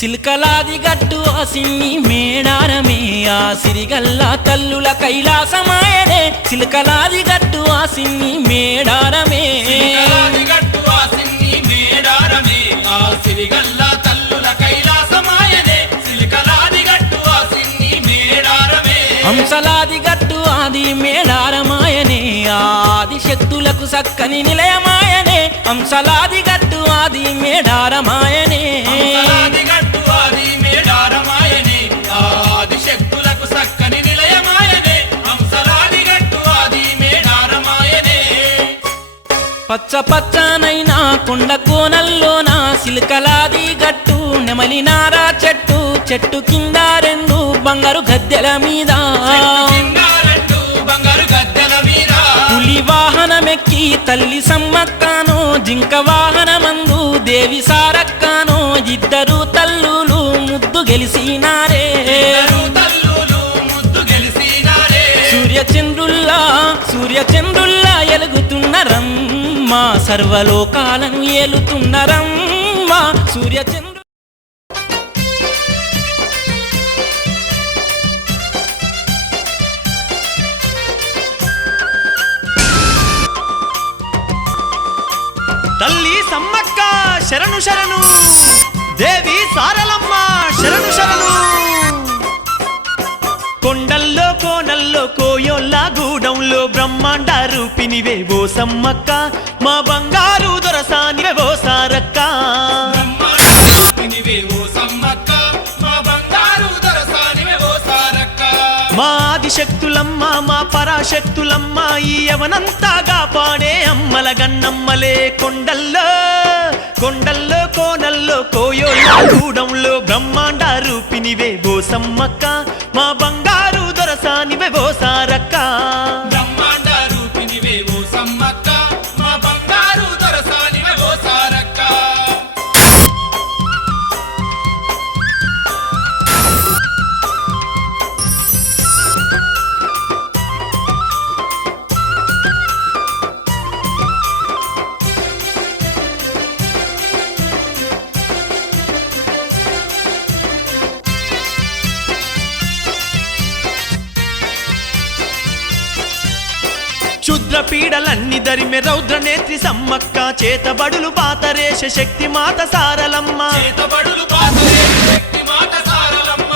సిల్కలాది గట్టు ఆ సిన్ని మేడారమే ఆ సిరిగల్ల తల్లుల కైలాసమాయనే సిల్కలాది గట్టు ఆ సిన్ని మేడారమే సిరిగల్ల తల్లుల కైలాసమాయనే సిల్కలాది గట్టు ఆ సిన్ని మేడారమే హంసలాది గట్టు ఆది మేడారమాయనే ఆది శక్తులకు సక్కని నిలయమాయనే హంసలాది గట్టు ఆది మేడారమాయనే గట్టు ఆది మేడారమాయనే ఆది శక్తులకు సక్కని నిలయమాయనే హంసలాది గట్టు ఆది మేడారమాయనే పచ్చ పచ్చనైనా కొండ కోనల్లోన సిల్కలాది గట్టు నెమలినారా చెట్టు చెట్టు కింద రెండు బంగారు గద్దెల మీద పులి వాహనమెక్కి తల్లి సమ్మక్కను జింక వాహనమందు దేవి సారక్కను ఇద్దరు తల్లులు ముద్దు గెలిసినారే సూర్యచంద్రుల్లా ఎలుగుతున్నరమ్మ సర్వలోకాలను ఏలుతున్నరమ్మ సూర్యచంద్రు తల్లి సమ్మక్క శరణు శరణు దేవి సారలమ్మ శరణు శరణు కొండల్లో కోనల్లో కోయోళ్ళ గూడంలో బ్రహ్మాండ రూపినివే ఓ సమ్మక్క మా బంగారు దొరసానివే ఓ సారక్క మా ఆదిశక్తులమ్మ మా పరాశక్తులమ్మ ఈ యవనంతాగా పాడే అమ్మల గన్నమ్మలే కొండల్లో కోనల్లో కోయోళ్ళ గూడంలో బ్రహ్మాండ రూపినివే ఓ సమ్మక్క మా బంగారు దొరసానివే ఓ సారక్క బ్రహ్మాండ రూపినివే ఓ సమ్మక్క మా బంగారు దొరసానివే ఓ సారక్క క్షుద్ర పీడలన్నీ దరిమె రౌద్ర నేత్రి సమ్మక్క చేతబడులు పాతరేష శక్తి మాత సారలమ్మ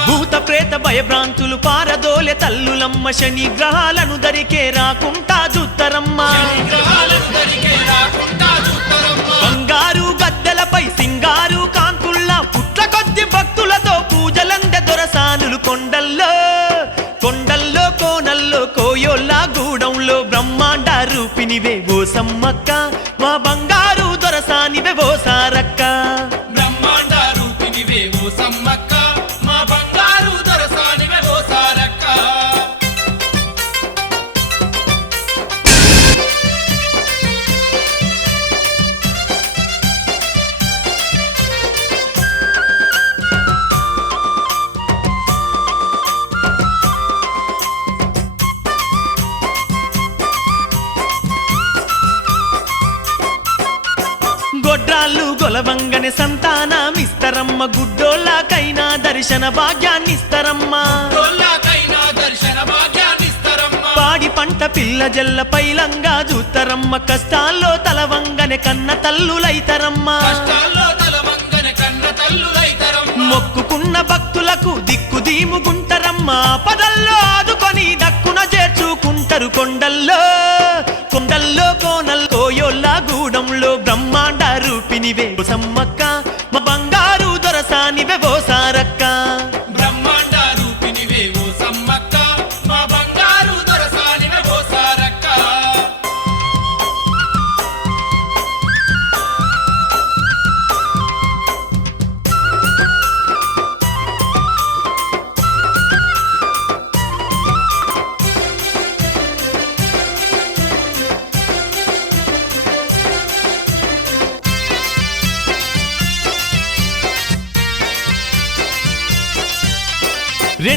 భూత ప్రేత భయభ్రాంతులు పారదోలె తల్లులమ్మ శని గ్రహాలను దరికే రాకుంటా జుత్తరమ్మ బంగారు గద్దెలపై సింగారు కాంతుల్లా పుట్ల కొద్ది భక్తులతో పూజలందె దొరసానులు కొండల్లో కోనల్లో కోయోళ్ళ గూడంలో బ్రహ్మాండ రూపినివే ఓ సమ్మక్క మా బంగారు దొరసానివే ఓ సారక్క బ్రహ్మాండ రూపినివే ఓ సమ్మక్క మా బంగారు దొరసానివే ఓ సారక్క గొడ్రాళ్ళు గొలవంగనే సంతానమిస్తరమ్మ గుడ్డోళ్ళకైనా దర్శన భాగ్యాన్నిస్తరమ్మ పాడి పంట పిల్ల జల్ల పైలంగా జూతరమ్మ కష్టాల్లో తలవంగనే కన్న తల్లులైతరమ్మ మొక్కుకున్న భక్తులకు దిక్కు దీముగుంటరమ్మ పదల్లో ఆదుకొని దక్కున చేర్చుకుంటరు కొండల్లో కోనల్ కోయోళ్ళ గూడంలో బ్రహ్మాండ రూపినివే ఓ సమ్మక్క మా బంగారు దొరసానివే ఓ సారక్క బ్రహ్మాండ రూపినివే ఓ సమ్మక్క మా బంగారు దొరసానివే ఓ సారక్క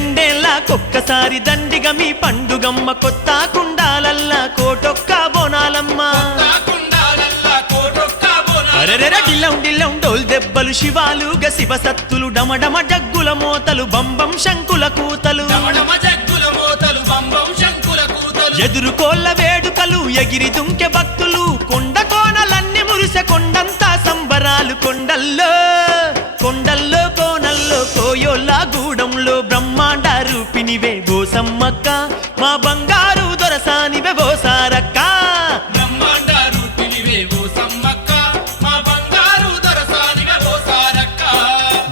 రెండేళ్ళకొక్కసారి దండిగా మీ పండుగమ్మ కొత్త కుండాలల్లా కోటొక్క బోనాలమ్మ అరెరెర డిల్లం డిల్లం డోల్ దెబ్బలు శివాలుగా శివసత్తులు డమడమ జగ్గుల మోతలు బంబం శంకుల కూతలు డమడమ జగ్గుల మోతలు బంబం శంకుల కూతలు ఎదురు కోళ్ళ వేడుకలు ఎగిరి దుంకె భక్తులు కొండ కోనలన్నీ మురిసె కొండంతా సంబరాలు కొండల్లో కొండల్లో కోనల్లో కోయోళ్ళ గూడంలో బ్రహ్మాండ రూపినివే ఓ సమ్మక్క మా బంగారు దొరసానివే ఓ సారక్క బ్రహ్మాండ రూపినివే ఓ సమ్మక్క మా బంగారు దొరసానివే ఓ సారక్క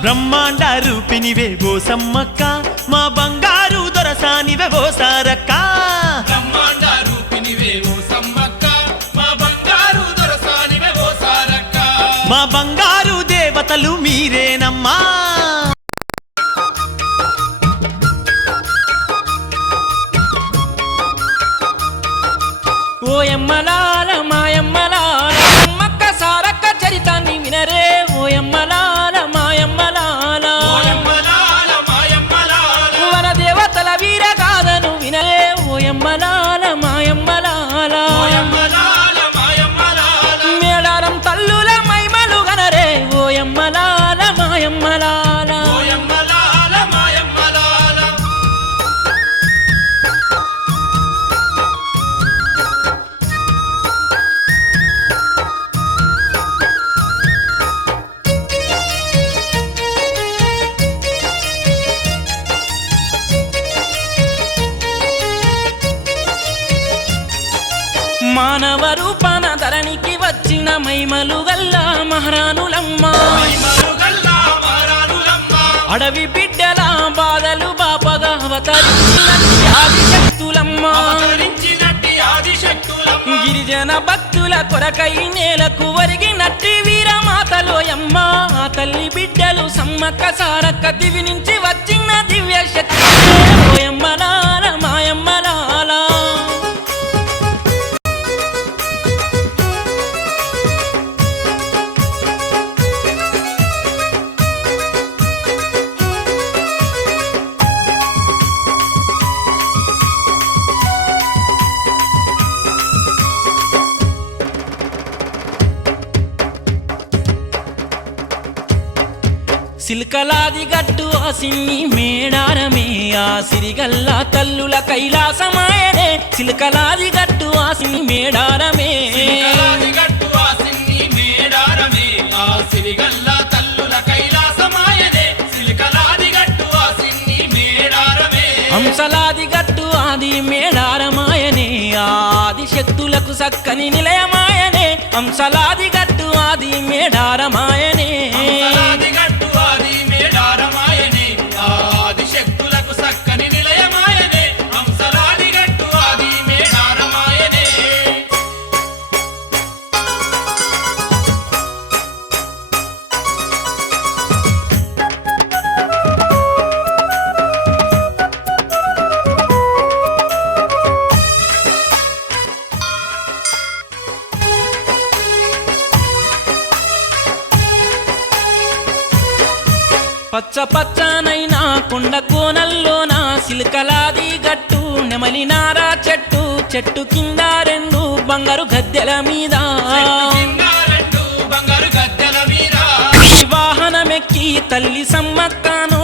బ్రహ్మాండ రూపినివే ఓ సమ్మక్క మా బంగారు దొరసానివే ఓ సారక్క బ్రహ్మాండ రూపినివే ఓ సమ్మక్క మా బంగారు దొరసానివే ఓ సారక్క మా బంగారు దేవతలు మీరేనమ్మా ఓయమ్మలాల మాయమ్మలాల అమ్మక్క సారక్క చరితాన్ని వినరే ఓయమ్మలాల మాయమ్మలాల ఓయమ్మలాల మాయమ్మలాల వన దేవతల వీర గాథను వినరే ఓయమ్మలాల మాయమ్మలాల ఓయమ్మలాల మాయమ్మలాల మేడారం తల్లుల మైమలు గనరే ఓయమ్మలాల మాయమ్మలాల ఓయమ్మలాల మాయమ్మలాల మానవ రూపాన ధరణికి వచ్చిన మైమలు గల్లా మహారాణులమ్మ మైమరుగల్లా మారానులమ్మ అడవి బిడ్డల బాధలు బాపగా అవతరించినట్టి ఆదిశక్తులమ్మ అవతరించినట్టి ఆదిశక్తులమ్మ గిరిజన భక్తుల కొరకై నేలకు ఒరిగినట్టి వీరమాతలోయమ్మ ఆ తల్లి బిడ్డలు సమ్మక్క సారక్క దివి నుంచి వచ్చిన దివ్య శక్తి ఓయమ్మలాల మాయమ్మలాల సిల్కలాది గట్టు ఆ సిన్ని మేడారమే ఆ సిరిగల్లా తల్లుల కైలాసమాయనే సిల్కలాది గట్టు ఆ సిన్ని మేడారమే సిరిగల్లాది గట్టు ఆ సిన్ని మేడారమే ఆ సిరిగల్లా తల్లుల కైలాసమాయనే సిలికలాది గట్టు ఆ సిన్ని మేడారమే హంసలాది గట్టు ఆది మేడారమాయనే ఆది శక్తులకు సక్కని నిలయమాయనే హంసలాది గట్టు ఆది మేడారమాయనే హంసలాది గట్టు ఆది మేడారమాయనే ఆది శక్తులకు సక్కని నిలయమాయనే హంసలాది గట్టు ఆది మేడారమాయనే పచ్చ పచ్చనైనా కొండ కోనల్లోన సిల్కలాది గట్టు నెమలినారా చెట్టు చెట్టు కింద రెండు బంగారు గద్దెల మీద కింద రెండు బంగారు గద్దెల మీద వాహనమెక్కి తల్లి సమ్మక్కను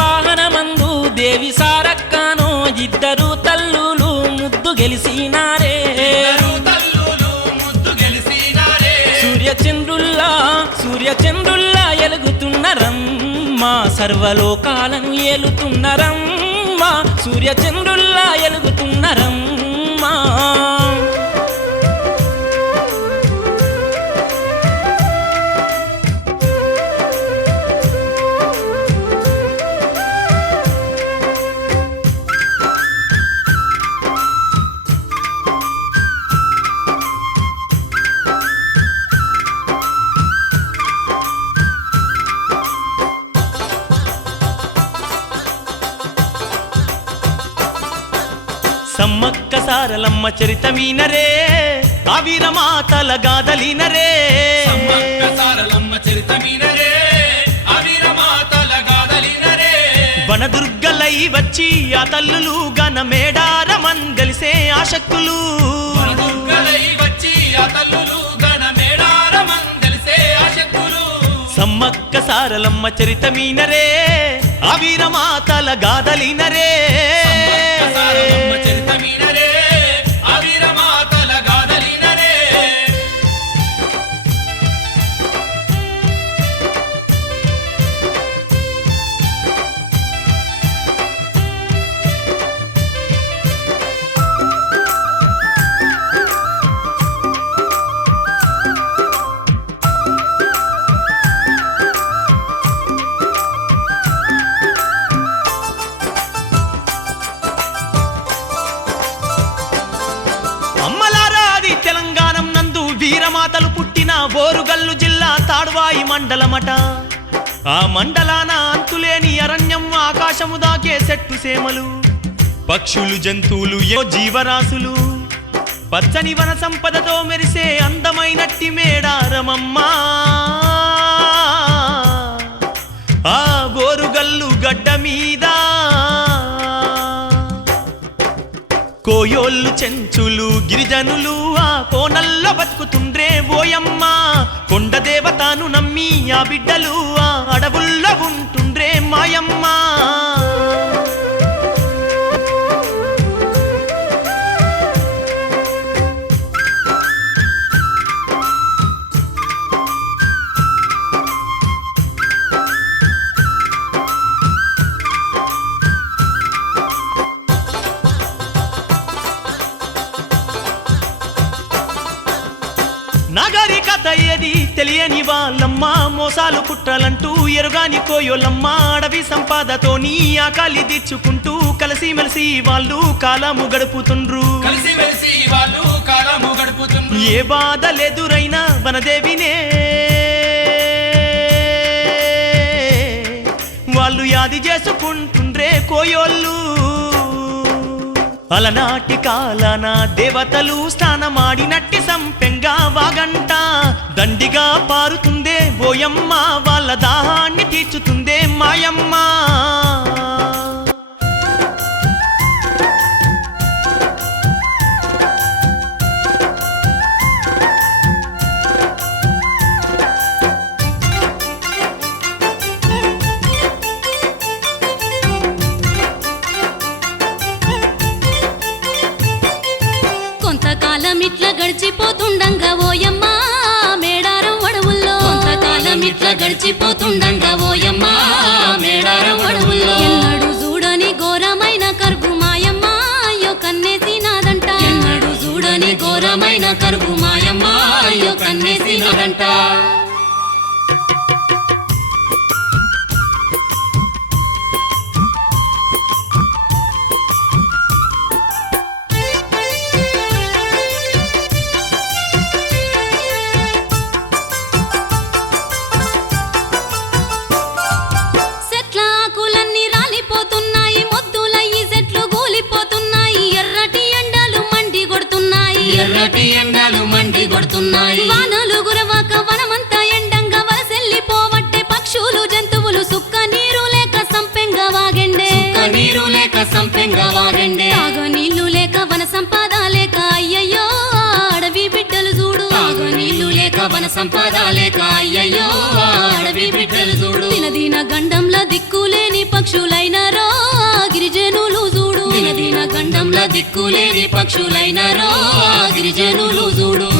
వాహనమందు దేవి సారక్కను ఇద్దరు తల్లులు ముద్దు గెలిసినారే ఇద్దరు తల్లులు ముద్దు గెలిసినారే సూర్యచంద్రుల్లా ఎలుగుతున్నరమ్మ సర్వలోకాలను ఏలుతున్నరమ్మ సూర్యచంద్రుల్లా ఎలుగుతున్నరమ్మ సమ్మక్క సారలమ్మ చరితమీనరే అవిరమాతల గాదలినరే సమ్మక్క సారలమ్మ చరితమీనరే అవిరమాతల గాదలినరే వనదుర్గలై వచ్చి ఆ తల్లులు గన మేడారమంగలిసే ఆశక్తులు వనదుర్గలై వచ్చి ఆ తల్లులు గణ మేడారమంగలిసే సమ్మక్క సారలమ్మ చరితమీనరే ఆ వీరమాతల గాథలినరే సమ్మక్క సారలమ్మ చరితమీనరే ఆ వీరమాతల గాథలినరే అమ్మలారాది తెలంగాణం నందు వీరమాతలు పుట్టిన ఓరుగల్లు జిల్లా తాడ్వాయి మండలమట ఆ మండలాన అంతులేని అరణ్యం ఆకాశము దాకే చెట్టు సేమలు పక్షులు జంతువులు జీవరాశులు పచ్చని వన సంపదతో మెరిసే అందమైనట్టి మేడారమమ్మా ఆ ఓరుగల్లు గడ్డ మీద కోయోళ్ళు చెంచులు గిరిజనులు ఆ కోనల్లో బతుకుతుండ్రే ఓయమ్మ కొండ దేవతను నమ్మి ఆ బిడ్డలు ఆ అడవుల్లో ఉంటుండ్రే మాయమ్మ నాగరికత ఏది తెలియని వాళ్ళమ్మ మోసాలు కుట్రలంటూ ఎరుగాని కోయోళ్ళమ్మ అడవి సంపాదతోని ఆకలి తీర్చుకుంటూ కలిసిమెలిసి వాళ్ళు కాలము గడుపుతుండ్రు కలిసిమెలిసి వాళ్ళు కాలము గడుపుతుండ్రు ఏ బాధలెదురైనా వనదేవినే వాళ్ళు యాది చేసుకుంటుండ్రే కోయోళ్ళు అలనాటి కాలాన దేవతలు స్నానమాడినట్టి సంపెంగా వాగంట దండిగా పారుతుందే ఓయమ్మ వాళ్ళ దాహాన్ని తీర్చుతుందే మాయమ్మ కొంతకాలం ఇట్లా గడిచిపోతుండంగా ఓయమ్మ మేడారం అడవుల్లో కొంతకాలం ఇట్లా గడిచిపోతుండంగా ఓయమ్మ మేడారం అడవుల్లో ఎన్నడు చూడని ఘోరమైన కరువు మాయమ్మ అయ్యో కన్నేసినాదంట ఎన్నడు చూడని ఘోరమైన కరువు మాయమ్మ అయ్యో కన్నేసినాదంట ఎర్రటి ఎండలు మండి కొడుతున్నాయి వానలు గురవాక వనమంతా ఎండంగా వలసెల్లిపోవట్టే పక్షులు జంతువులు సుక్క నీరు లేక సంపెంగా వాగండే నీరు లేక సంపెంగా వాగండే తాగ నీళ్లు లేక వన సంపద లేక అయ్యయ్యో అడవి బిడ్డలు చూడు తాగ నీళ్లు లేక వన సంపద లేక అయ్యయ్యో అడవి బిడ్డలు చూడు దినదిన గండంలా దిక్కులేని పక్షులైనారో గిరిజనులు చూడు దినదిన గండంలా దిక్కులేని పక్షులైనారో గిరిజనులు చూడు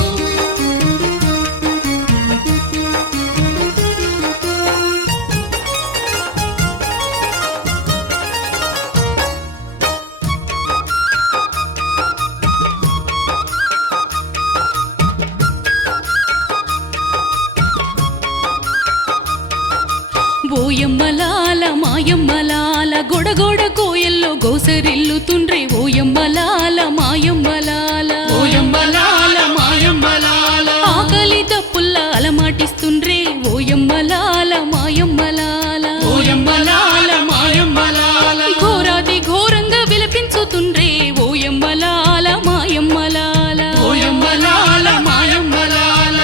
ఓయమ్మలాల మాయమ్మలాల గొడగొడ కోయల్లో గోసరిల్లుతుండ్రే ఓయమ్మలాల మాయమ్మలాల ఓయమ్మలాల మాయమ్మలాల ఆకలి తప్పుల్ల అలమాటిస్తుండ్రే ఓయమ్మలాల మాయమ్మలాల ఓయమ్మలాల మాయమ్మలాల ఘోరాతి ఘోరంగా విలపించుతుండ్రే ఓయమ్మలాల మాయమ్మలాల ఓయమ్మలాల మాయమ్మలాల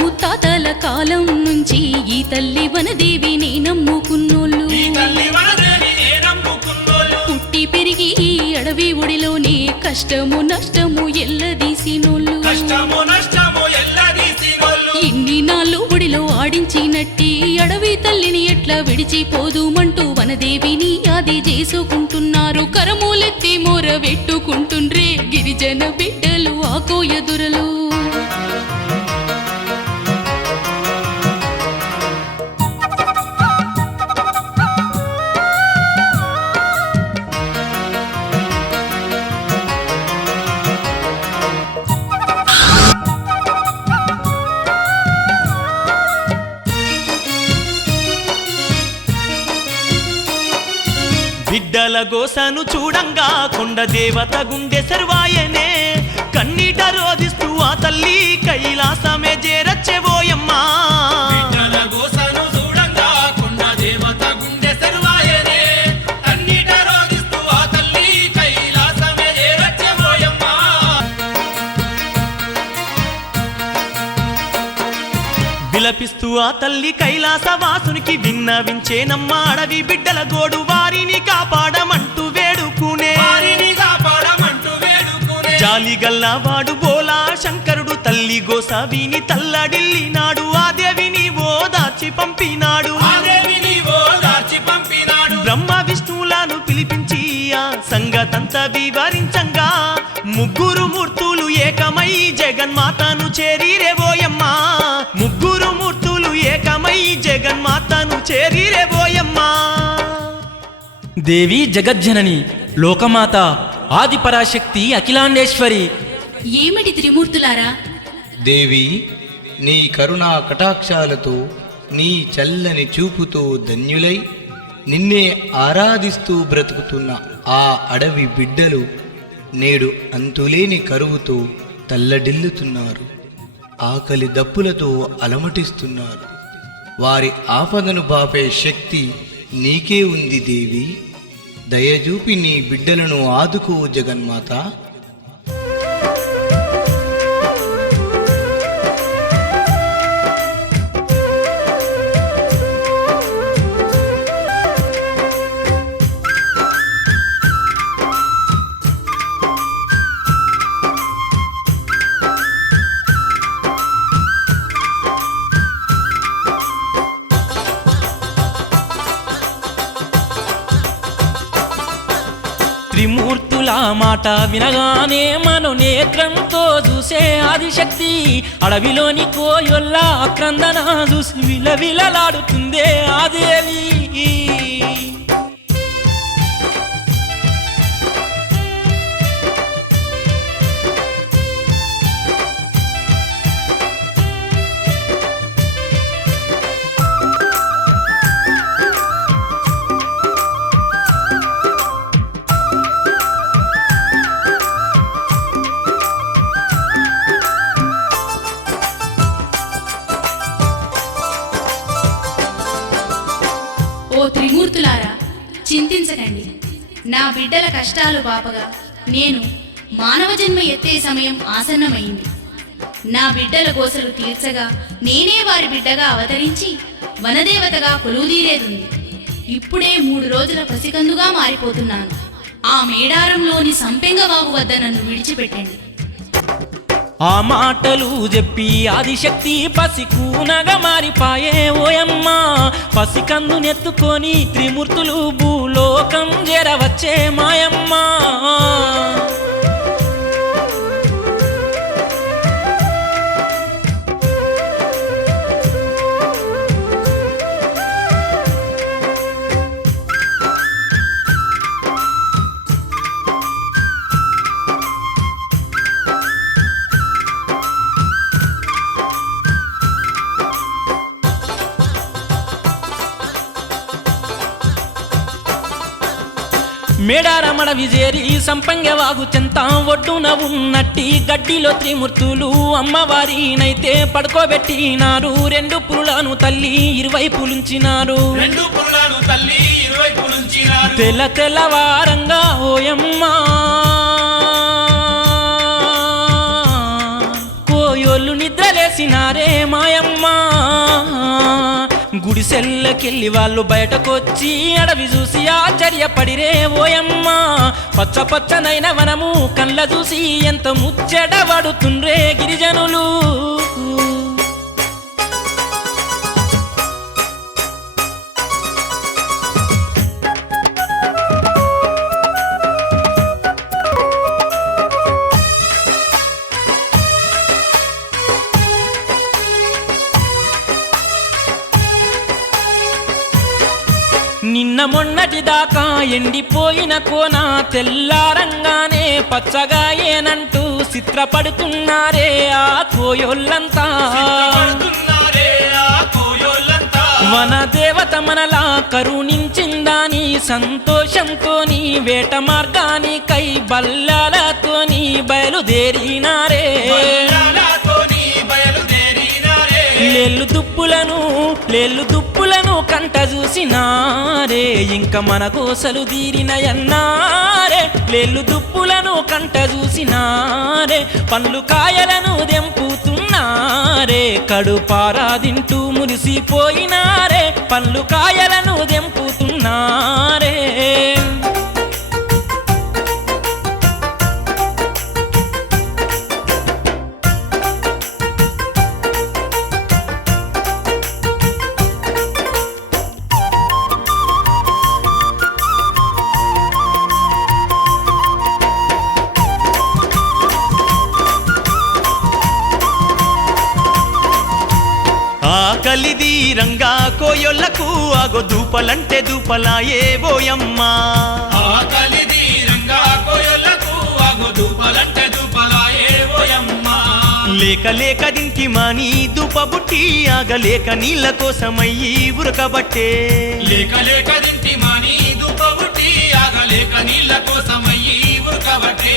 ముత్తాతల కాలం నుంచి ఈ తల్లి వనదేవిని నమ్ముకున్నోళ్ళు ఈ తల్లి వనదేవినే నమ్ముకున్నోళ్ళు పుట్టి పెరిగి ఈ అడవి ఒడిలోనే కష్టము నష్టము ఎల్లదీసినోళ్ళు కష్టము నష్టము ఎల్లదీసినోళ్ళు ఇన్ని నాళ్ళు ఒడిలో ఆడించినట్టి అడవి తల్లిని ఎట్లా విడిచిపోదుమంటూ వనదేవిని ఆది చేసుకుంటున్నారు కరమూలెత్తి మోర పెట్టుకుంటుండ్రే గిరిజన బిడ్డలు ఆకోయదురలు బిడ్డల గోసను చూడంగా కొండ దేవత గుండె సర్వాయనే కన్నీట రోధిస్తూ ఆ తల్లి కైలాసమే చేరచ్చెవోయమ్మా బిడ్డల గోసను చూడంగా కొండ దేవత గుండె సర్వాయనే కన్నీట రోధిస్తూ ఆ తల్లి కైలాసమే చేరచ్చెవోయమ్మా విలపిస్తూ ఆ తల్లి కైలాసవాసునికి విన్నవించేనమ్మా అడవి బిడ్డల గోడు వారిని కాపాడమంటూ వేడుకునే వారిని కాపాడమంటూ వేడుకునే జాలిగల్లావాడు బోలా శంకరుడు తల్లి గోసావిని తల్లడిల్లినాడు ఆ దేవిని ఓదార్చి పంపినాడు ఆ దేవిని ఓదార్చి పంపినాడు బ్రహ్మ విష్ణువులను పిలిపించి ఆ సంగతంతా వివరించంగా ముగ్గురు మూర్తులు ఏకమై జగన్మాతను చేరిరేవోయమ్మా ముగ్గురు మూర్తులు ఏకమై జగన్మాతను చేరిరేవోయమ్మా దేవి జగజ్జనని లోకమాత ఆదిపరాశక్తి అఖిలాండేశ్వరి ఏమిటి త్రిమూర్తులారా దేవి నీ కరుణా కటాక్షాలతో నీ చల్లని చూపుతో ధన్యులై నిన్నే ఆరాధిస్తూ బ్రతుకుతున్న ఆ అడవి బిడ్డలు నేడు అంతులేని కరువుతో తల్లడిల్లుతున్నారు ఆకలి దప్పులతో అలమటిస్తున్నారు వారి ఆపదను బాపే శక్తి నీకే ఉంది దేవి దయచూపి నీ బిడ్డలను ఆదుకో జగన్మాత త్రిమూర్తుల మాట వినగానే మను నేత్రంతో చూసే ఆదిశక్తి అడవిలోని కోయొల్ల క్రందన చూసి విలవిలలాడుతుందే ఆ దేవి ఓ త్రిమూర్తులారా చింతించకండి నా బిడ్డల కష్టాలు బాపగా నేను మానవ జన్మ ఎత్తే సమయం ఆసన్నమైంది నా బిడ్డల కోసలు తీర్చగా నేనే వారి బిడ్డగా అవతరించి వనదేవతగా కొలువుదీరేదుంది ఇప్పుడే 3 రోజుల పసికందుగా మారిపోతున్నాను ఆ మేడారంలోని సంపెంగవాగు వద్ద నన్ను విడిచిపెట్టండి ఆ మాటలు చెప్పి ఆదిశక్తి పసికూనగా మారిపాయే ఓయమ్మ పసికందు నెత్తుకొని త్రిమూర్తులు భూలోకం చేరవచ్చే మాయమ్మ మేడారమడ విజేరి సంపంగవాగు చెంత ఒడ్డున ఉన్నట్టి గడ్డిలో త్రిమూర్తులు అమ్మవారినైతే పడుకోబెట్టినారు 2 పురులను తల్లి ఇరువైపులుంచినారు 2 పురులను తల్లి ఇరువైపులుంచినారు తెల్లవారంగా ఓయమ్మా కోయోళ్ళు నిద్రలేసి చేసినారే మాయమ్మ గుడిసెల్లకెళ్ళి వాళ్ళు బయటకొచ్చి అడవి చూసి ఆశ్చర్యపడిరే ఓయమ్మ పచ్చ పచ్చనైన వనము కళ్ళ చూసి ఎంత ముచ్చట పడుతుండ్రే గిరిజనులు నిన్న మొన్నటి దాకా ఎండిపోయిన కోన తెల్లారంగానే పచ్చగా ఏనంటూ చిత్రపడుతున్నారే ఆ కోయోళ్ళంతా పడుతున్నారే ఆ కోయోళ్ళంతా. వన దేవత మనలా కరుణించిందాని సంతోషంతోని వేట మార్గానికై బల్లాలతోని బయలుదేరినారే బల్లాలతోని బయలుదేరినారే. లేళ్ళు దుప్పులను కంట చూసినారే ఇంక మన కోసలు తీరినయన్నారే లేళ్ళు దుప్పులను కంట చూసినారే పండ్లు కాయలను దెంపుతున్నారే కడుపారా తింటూ మురిసిపోయినారే పండ్లు కాయలను దెంపుతున్నారే ఆకలిది రంగా కోయొల్లకు ఆగో దూపలంటే దూపలాయే ఓయమ్మా ఆకలిది రంగా కోయోళ్ళకు ఆగు దూపలంటే దూపలాయే ఓయమ్మ. లేక లేక దింకి మాని దూప బుట్టి ఆగలేక నీళ్ళ కోసమయ్యి ఉరకబట్టే లేక లేక దింటి మాని దుప్పబుట్టి ఆగలేక నీళ్ళ కోసమయ్యి ఉరకబట్టే.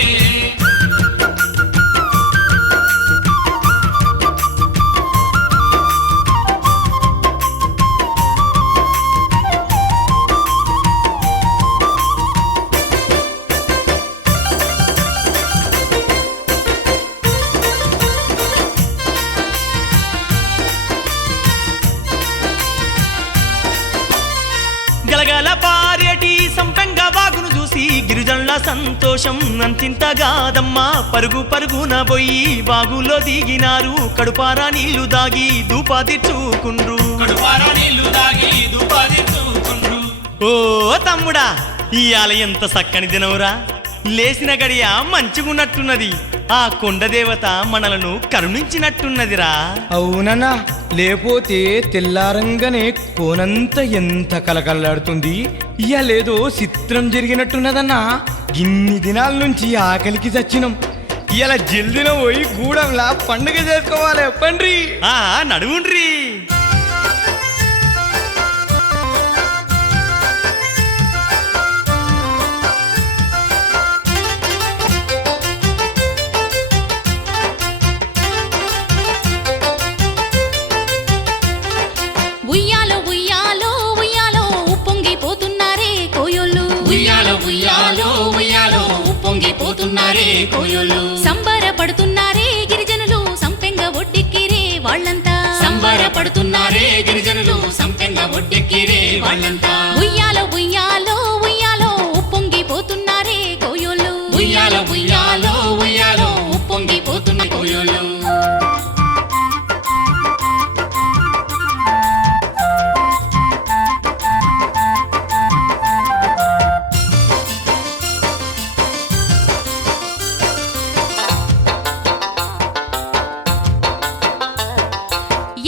గలగల పారేటి సంపెంగ వాగును చూసి గిరిజనుల సంతోషం అంతింతగాదమ్మా పరుగు పరుగున పోయి వాగులో దిగినారు కడుపారా నీళ్లు దాగి దూపా తీర్చుకుండ్రు కడుపారా నీళ్లు దాగి దుపాది చూకుండ్రు. ఓ తమ్ముడా ఇయాల ఎంత సక్కని దినవురా లేచిన గడియ మంచిగున్నట్టున్నది ఆ కొండదేవత మనలను కరుణించినట్టున్నదిరా అవునన్నా లేపోతే తెల్లారంగానే కోనంత ఎంత కలకల్లాడుతుంది ఇయ్యాలేదో చిత్రం జరిగినట్టున్నదన్నా ఇన్ని దినాల నుంచి ఆకలికి చచ్చినం ఇలా జల్దిన పోయి గూడంలా పండుగ చేసుకోవాలి పండ్రి ఆ నడువుండ్రి ఉయ్యాలో ఉయ్యాలో ఉయ్యాలో ఉప్పొంగిపోతున్నారే కోయోళ్ళు ఉయ్యాలో ఉయ్యాలో ఉయ్యాలో ఉప్పొంగిపోతున్నారే కోయోళ్ళు సంబరపడుతున్నారే గిరిజనులు సంపెంగ ఒడ్డెక్కిరే వాళ్ళంతా సంబరపడుతున్నారే గిరిజనులు సంపెంగ ఒడ్డెక్కిరే వాళ్ళంతా ఉయ్యాలో ఉయ్యాలో ఉయ్యాలో ఉప్పొంగిపోతున్నారే కోయోళ్ళు ఉయ్యాలో ఉయ్యాలో ఉయ్యాలో ఉప్పొంగిపోతున్న కోయోళ్ళు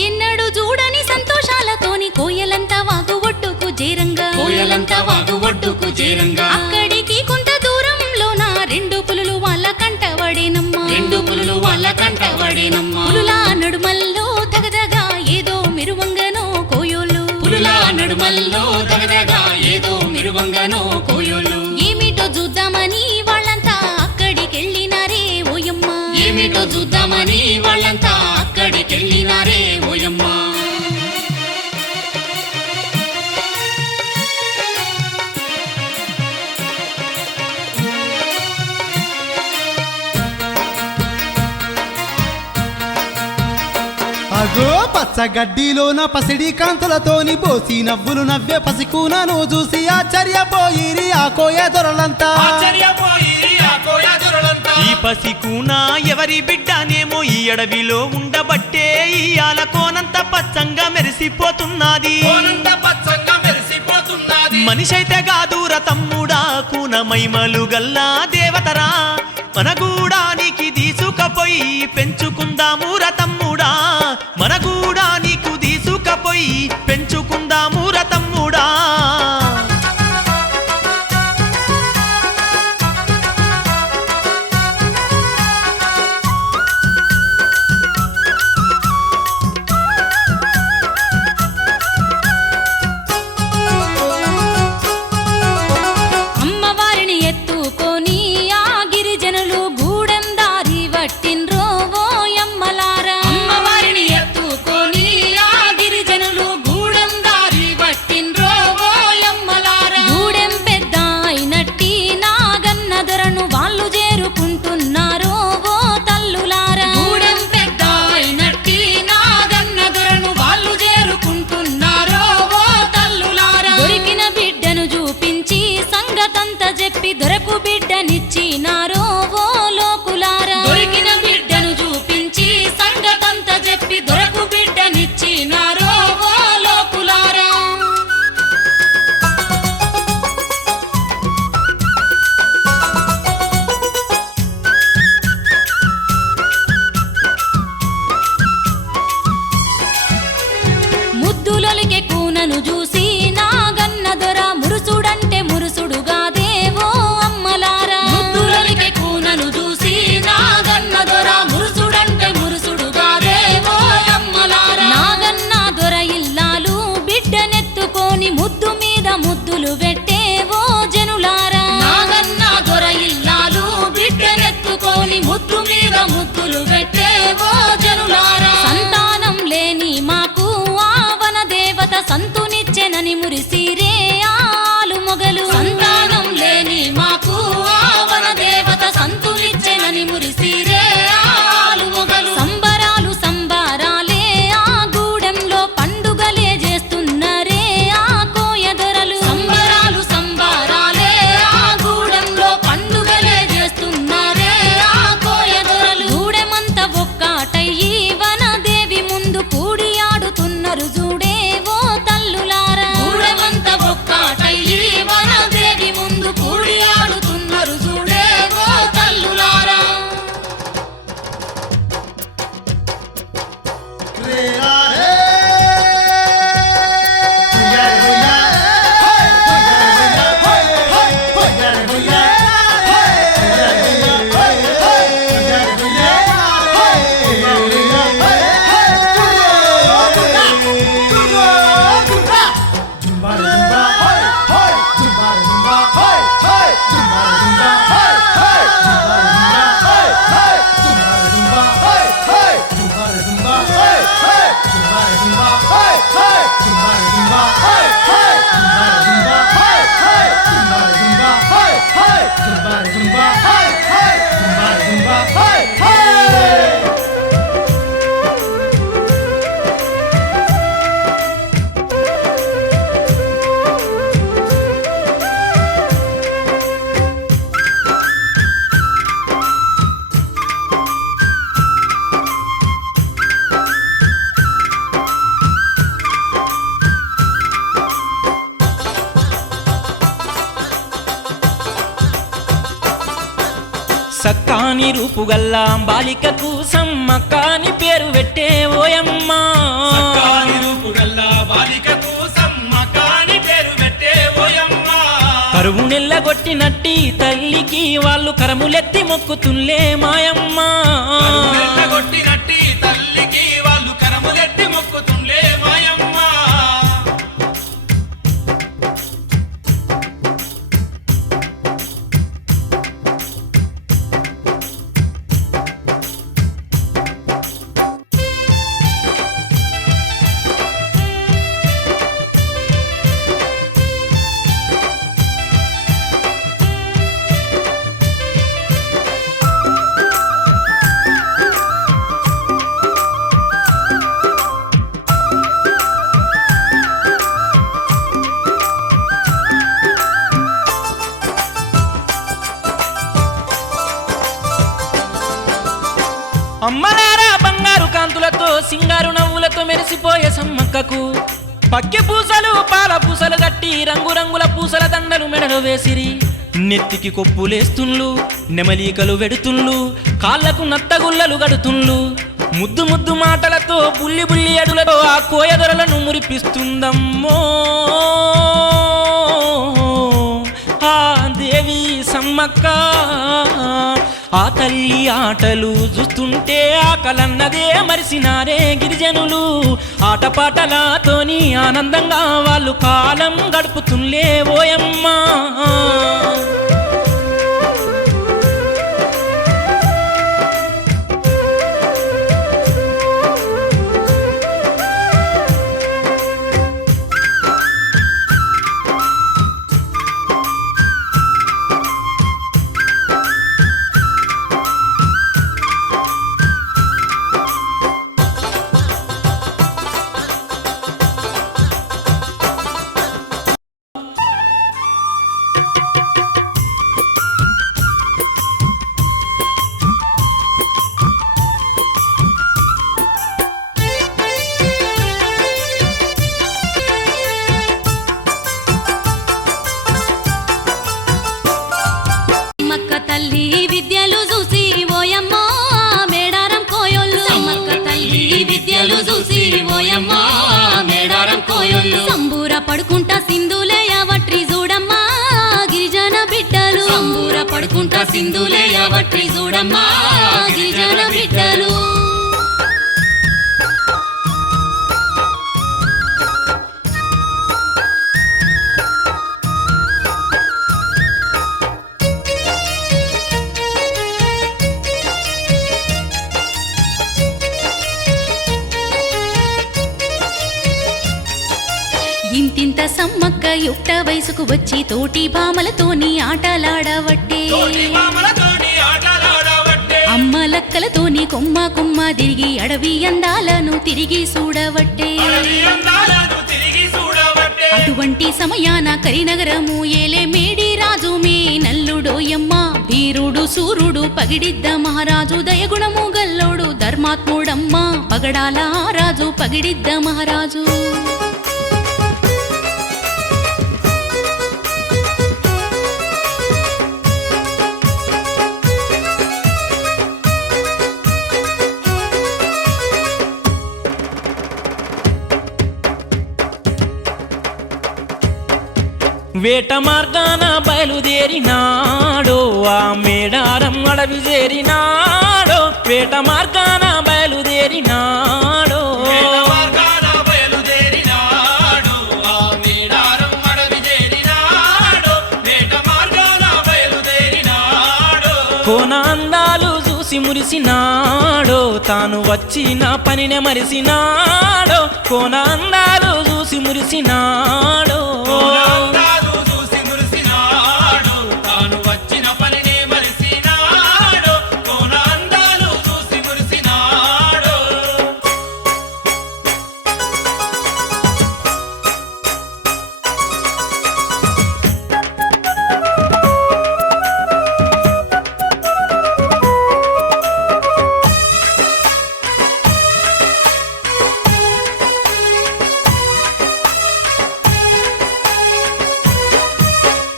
ఎన్నడూ చూడని సంతోషాలతోని కోయలంతా వాగు ఒడ్డుకు చేరంగా కోయలంతా వాగు ఒడ్డుకు చేరంగా అక్కడికి కొంత దూరంలోన రెండు పులులు వాళ్ళ కంటబడేనమ్మా రెండు పులులు వాళ్ళ కంటబడేనమ్మా పులుల నడుమల్లో తగదగా ఏదో మిరువంగనో కోయోళ్ళు పులుల నడుమల్లో దగదగా ఏదో మిరువంగనో కోయోళ్ళు ఏమిటో చూద్దామని వాళ్ళంతా అక్కడికెళ్ళినారే ఓయమ్మ ఏమిటో చూద్దామని వాళ్ళంతా అక్కడికెళ్ళినారే ఓయమ్మ పచ్చగడ్డిలోన పసిడి కాంతులతోని పోసి నవ్వులు నవ్వే పసికూనను చూసి ఆశ్చర్యపోయిరి ఆ కోయ దొరలంతా ఆశ్చర్యపోయిరి ఆ కోయ దొరలంతా. ఈ పసికూన ఎవరి బిడ్డనేమో ఈ అడవిలో ఉండబట్టే ఇయాల కోనంత పచ్చంగా మెరిసిపోతున్నది. కోనంత పచ్చంగా మెరిసిపోతున్నది. మనిషైతే గాదూర తమ్ముడా కూన మైమలు గల్లా దేవతరా మన గూడానికి తీసుకపోయి పెంచుకుందాముర తమ్ముడా మన గూడానికి తీసుకపోయి పెంచుకుందాముర తమ్ముడా. అమ్మవారిని ఎత్తుకొని ఆ గిరిజనులు గూడెం దారి వట్టిన్రో ఓయమ్మలారా. అమ్మవారిని ఎత్తుకొని ఆ గిరిజనులు గూడెం దారి వట్టిన్రో ఓయమ్మలారా. గూడెం పెద్ద అయినట్టి నాగన్న దొరను వాళ్ళు చేరుకుంటున్నారో ఓ తల్లులారా. గూడెం పెద్ద అయినట్టి నాగన్న దొరను వాళ్ళు చేరుకుంటున్నారో ఓ తల్లులారా. దొరికిన బిడ్డను చూపించి సంగతంత చెప్పి దొరకు బిడ్డనిచ్చినారో ఓ లోకులారా. దొరికిన బిడ్డను చూపించి సంగతంత చెప్పి దొరకు బిడ్డనిచ్చినారో ఓ లోకులారా. ముద్దులొలికే కూనను చూసి నాగన్న దొర మురుసుడంటే మురుసుడుగా దేవో అమ్మలారా. ముద్దులొలికే కూనను చూసి నాగన్న దొర మురుసుడంటే మురుసుడుగా దేవో అమ్మలారా. నాగన్న దొర ఇల్లాలు బిడ్డనెత్తుకొని ముద్దు మీద ముద్దులు పెట్టేవో జనులారా. నాగన్న దొర ఇల్లాలు బిడ్డనెత్తుకొని ముద్దు మీద ముద్దులు పెట్టేవో జనులారా. సంతానం లేని మాకు ఆవన దేవత సంతునిచ్చెనని మురిసిరే ఆలు మొగలు. సంతానం లేని మాకు ఆవన దేవత సంతునిచ్చెనని మురిసిరే ఆలు మొగలు. సంబరాలు సంబరాలే ఆ గూడెంలో పండుగలే చేస్తున్నరే ఆ కోయ దొరలు. సంబరాలు సంబరాలే ఆ గూడెంలో పండుగలే చేస్తున్నరే ఆ కోయ దొరలు. గూడెమంత ఒక్కటయ్యి వనదేవి ముందు కూడి ఆడుతున్నారు చూడే ఓ తల్లులారా. గూడెమంత ఒక్కటయ్యి వనదేవి ముందు కూడి ఆడుతున్నారు చూడే ఓ తల్లులారా. సక్కాని రూపుగల్లా బాలికకు సమ్మక్కాని పేరు పెట్టే ఓయమ్మా. సక్కాని రూపుగల్లా బాలికకు సమ్మకాని పేరు పెట్టే ఓయమ్మ. కరువు నెల్లగొట్టినట్టి తల్లికి వాళ్ళు కరములెత్తి మొక్కుతుల్లే మాయమ్మా. కొట్టినట్టి తల్లికి వాళ్ళు కరములెత్తి మొక్కుతుండే మాయమ్మ. అమ్మలారా బంగారు కాంతులతో సింగారు నవ్వులతో మెరిసిపోయే సమ్మక్కకు పక్కె పూసలు పాల పూసలు గట్టి రంగురంగుల పూసల దండలు మెడలో వేసిరి నెత్తికి కొప్పులేస్తున్లు నెమలీకలు వెడుతున్లు కాళ్లకు నత్తగుల్లలు గడుతున్లు ముద్దు ముద్దు మాటలతో బుల్లి బుల్లి అడులతో ఆ కోయదొరలను మురిపిస్తుందమ్మో ఆ దేవి సమ్మక్క ఆ తల్లి ఆటలు చూస్తుంటే ఆకలన్నదే మరిసినారే గిరిజనులు ఆటపాటలతోని ఆనందంగా వాళ్ళు కాలం గడుపుతుండే ఓయమ్మా తల్లి విద్యలు చూసి ఓయమ్మ మేడారం కోయోళ్ళు సమ్మక్క తల్లి విద్యలు చూసి ఓయమ్మ మేడారం కోయోళ్ళు సంబూర పడుకుంటా సింధులేయవట్రి చూడమ్మా గిరిజన బిడ్డలు సంబూర పడుకుంటా సింధులేయవట్రి చూడమ్మా గిరిజన బిడ్డలు ఇంతింత సమ్మక్క యుక్త వయసుకు వచ్చి తోటి భామలతోని ఆటలాడవట్టే అమ్మలక్కలతోని కొమ్మ కొమ్మ తిరిగి అడవి అందాలను తిరిగి చూడవట్టే అటువంటి సమయాన కరీనగరము ఏలే మేడి రాజు మీ నల్లుడోయమ్మ వీరుడు సూర్యుడు పగిడిద్ద మహారాజు దయగుణము గల్లోడు ధర్మాత్ముడమ్మ పగడాల రాజు పగిడిద్ద మహారాజు వేట మార్గాన బయలుదేరినాడో ఆ మేడారం అడవి చేరినాడో వేట మార్గాన బయలుదేరినాడో కోన అందాలు చూసి మురిసినాడో తాను వచ్చిన పనినే మరిసినాడో కోన అందాలు చూసి మురిసినాడో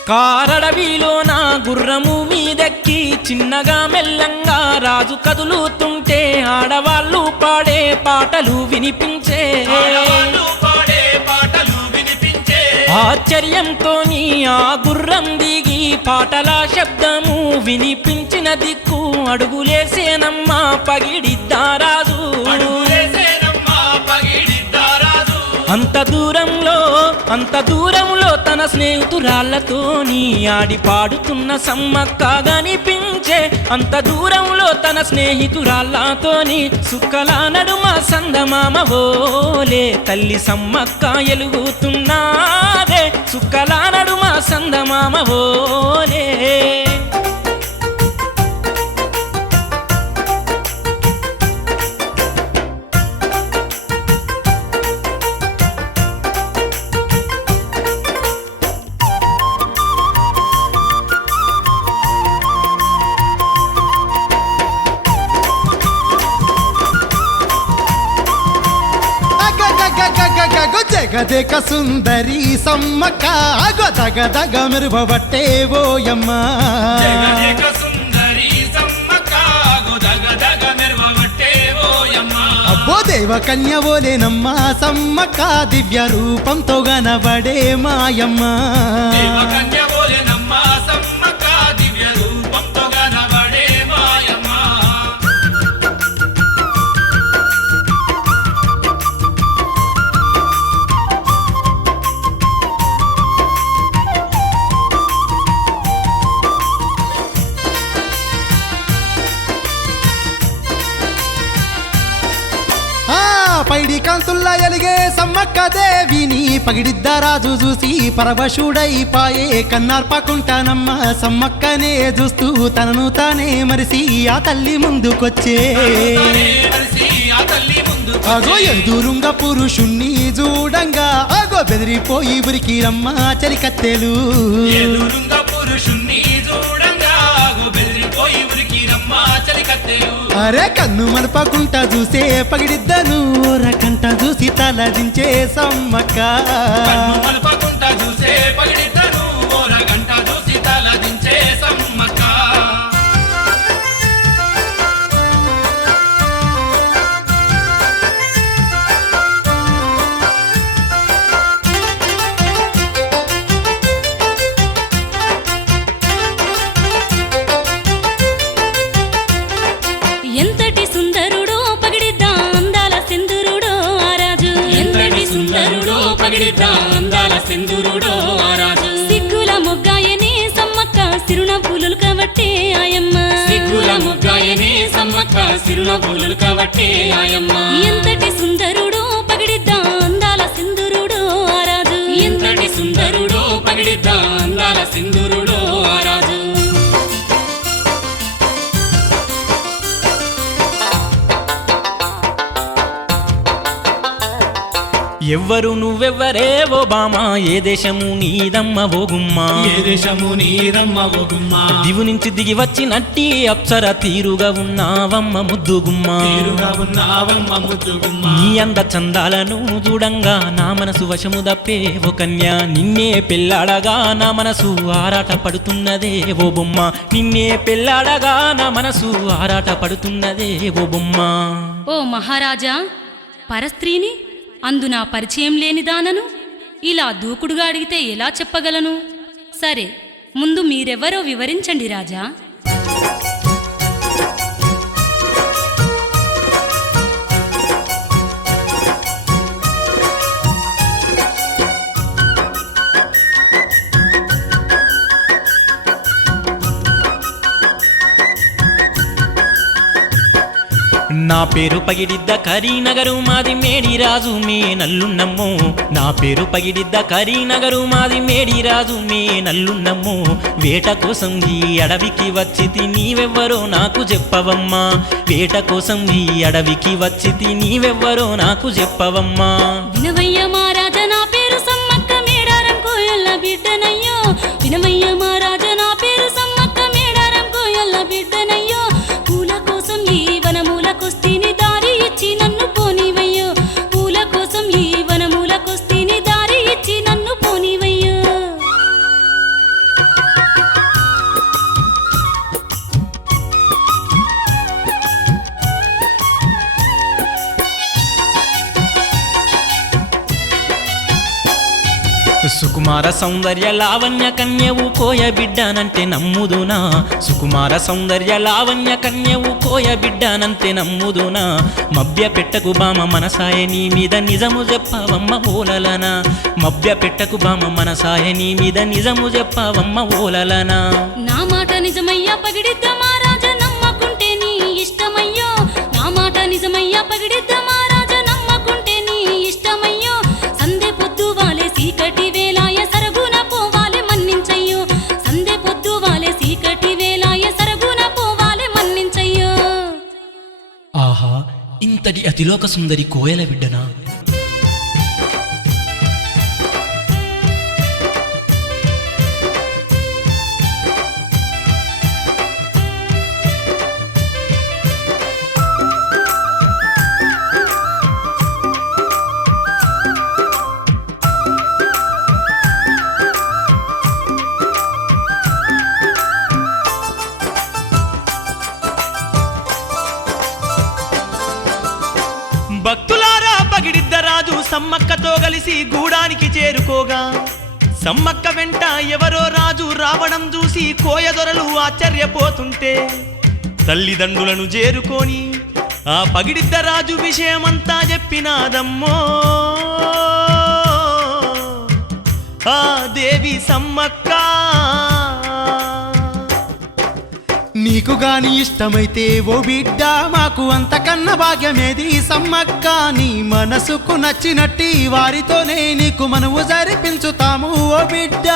కారడవిలో నా గుర్రము మీదెక్కి చిన్నగా మెల్లంగా రాజు కదులుతుంటే ఆడవాళ్ళు పాడే పాటలు వినిపించే ఆశ్చర్యంతోని ఆ గుర్రం దిగి పాటల శబ్దము వినిపించిన దిక్కు అడుగులేసేనమ్మా పగిడిద్దారాజు అంత దూరంలో తన స్నేహితురాళ్లతోని ఆడి పాడుతున్న సమ్మక్క కనిపించే అంత దూరంలో తన స్నేహితురాళ్లతోని సుక్కల నడుమ సందమామ ఓలే తల్లి సమ్మక్క ఎలుగుతున్నాదే సుక్కల నడుమ సందమామ ఓలే అగగగగ జగదేక సుందరి సమ్మక్క అగో దగదగ మెరుపబట్టే ఓయమ్మ జగదేక సుందరి సమ్మక్క గోదగదగ మెరువబట్టే ఓయమ్మ అబ్బో దేవ కన్య ఓలేనమ్మ సమ్మక్క దివ్య రూపంతో గనబడే మాయమ్మ దేవకన్య ఓలెనమ్మ సమ్మక్క దివ్య రూపంతో గనబడే మాయమ్మ పైడి కాంతుల్లా ఎలిగే సమ్మక్క దేవిని పగిడిద్ద రాజు చూసి పరవశుడైపాయే కన్నార్పకుంటానమ్మ సమ్మక్కనే చూస్తూ తనను తానే మరిసి ఆ తల్లి ముందుకొచ్చే మరిసి ఆ తల్లి ముందు అగో ఎదురుంగ పురుషుణ్ణి చూడంగా అగో బెదిరిపోయి ఉరికి రమ్మ చరికత్తెలు ఎదురుంగ పురుషుణ్ణి చూడంగా బెదిరిపోయి ఉరికి రమ్మ చలికత్తెలు అరే కన్ను మడపకుంటా చూసే పగిడిద్దను రకంట చూసి తలదించే సమ్మక్క కన్ను మలపకుంటా చూసే పగిడిద్దను ఓరగంట చూసి తలదించే సమ్మక్క ఎంతటి సుందరుడో పగిడిద్దా అందాల సింధురుడో ఆ రాజు ఎంతటి సుందరుడో పగిడిద్దా అందాల సింధురుడో ఆ రాజు సిగ్గుల మొగ్గాయని సమ్మక్క సిరునవ్వులు కవట్టే ఆయమ్మ సిగ్గుల ముగ్గాయనే సమ్మక్క సిరునవ్వులు కవట్టే ఆయమ్మ ఎంతటి సుందరుడో పగిడిద్దా అందాల సింధురుడో ఆ రాజు ఎంతటి సుందరుడో పగిడిద్దా అందాల సింధురుడో ఆ రాజు ఎవ్వరు నువ్వెవ్వరే ఓ బామా ఏ దేశము నీదమ్మ ఓ గుమ్మా ఏ దేశము నీరమ్మ ఓ గుమ్మ దివు నుంచి దిగి వచ్చినట్టి అప్సర తీరుగా ఉన్నావమ్మ ముద్దు గుమ్మా తీరుగా ఉన్నావమ్మ ముద్దు గుమ్మ నీ అంద చందాలను చూడంగా నా మనసు వశము దప్పే ఓ కన్య నిన్నే పెళ్ళాడగా నా మనసు ఆరాట పడుతున్నదే ఓ బొమ్మ నిన్నే పెళ్ళాడగా నా మనసు ఆరాట పడుతున్నదే ఓ బొమ్మ ఓ మహారాజా పరస్త్రీని అందునా పరిచయం లేని దానను ఇలా దూకుడుగా అడిగితే ఎలా చెప్పగలను సరే ముందు మీరెవరో వివరించండి రాజా నా పేరు పగిడిద్ద కరీనగరు మాది మేడిరాజు మే నల్లున్నమ్మో నా పేరు పగిడిద్ద కరీనగరు మాది మేడిరాజు మే నల్లున్నమ్మో వేట కోసం ఈ అడవికి వచ్చితి నీవెవ్వరో నాకు చెప్పవమ్మా వేట కోసం ఈ అడవికి వచ్చితి నీవెవ్వరో నాకు చెప్పవమ్మా వినవయ్య మహారాజా నా పేరు సమ్మక్క మేడారం కోయల్ల బిడ్డనయ్యో వినవయ్య మహారాజా నా పేరు సమ్మక్క మేడారం కోయల్ల బిడ్డనయ్యో పూల కోసం ఈ వనమూలకొస్తీని దారి ఇచ్చి నన్ను పోనివయ్యో పూల కోసం ఈ వనమూలకొస్తీని దారి ఇచ్చి నన్ను పోనివయ్యో సుకుమార సౌందర్య లావణ్య కన్యవు కోయ బిడ్డనంటే నమ్ముదునా సుకుమార సౌందర్య లావణ్య కన్యవు కోయ బిడ్డనంటే నమ్ముదునా మభ్య పెట్టకు బామ మనసాయ నీ మీద నిజము చెప్పవమ్మ ఓలలనా మభ్య పెట్టకు బామ మనసాయ నీ మీద నిజము చెప్పవమ్మ ఓలలనా నా మాట నిజమయ్యా పగిడిద్ద మహారాజా నమ్మకుంటే నీ ఇష్టమయ్యో నా మాట నిజమయ్యా పగిడిద్ద మహారాజా నమ్మకుంటే నీ ఇష్టమయ్యో సందే పొద్దు వాలే సీకటి వేలాయ సరగున పోవాలే మన్నించయ్యో సందే పొద్దు వాలే సీకటి వేలాయ సరగున పోవాలే మన్నించయ్యో ఆహా ఇంతటి అతిలోక సుందరి కోయల బిడ్డనా సమ్మక్కతో కలిసి గూడానికి చేరుకోగా సమ్మక్క వెంట ఎవరో రాజు రావడం చూసి కోయదొరలు ఆశ్చర్యపోతుంటే తల్లిదండ్రులను చేరుకొని ఆ పగిడిద్ద రాజు విషయమంతా చెప్పినాదమ్మో ఆ దేవి సమ్మక్క. నీకు గాని ఇష్టమైతే ఓ బిడ్డ మాకు అంతకన్నా భాగ్యమేది సమ్మక్క. నీ మనసుకు నచ్చినట్టి వారితోనే నీకు మనవు జరిపించుతాము ఓ బిడ్డ.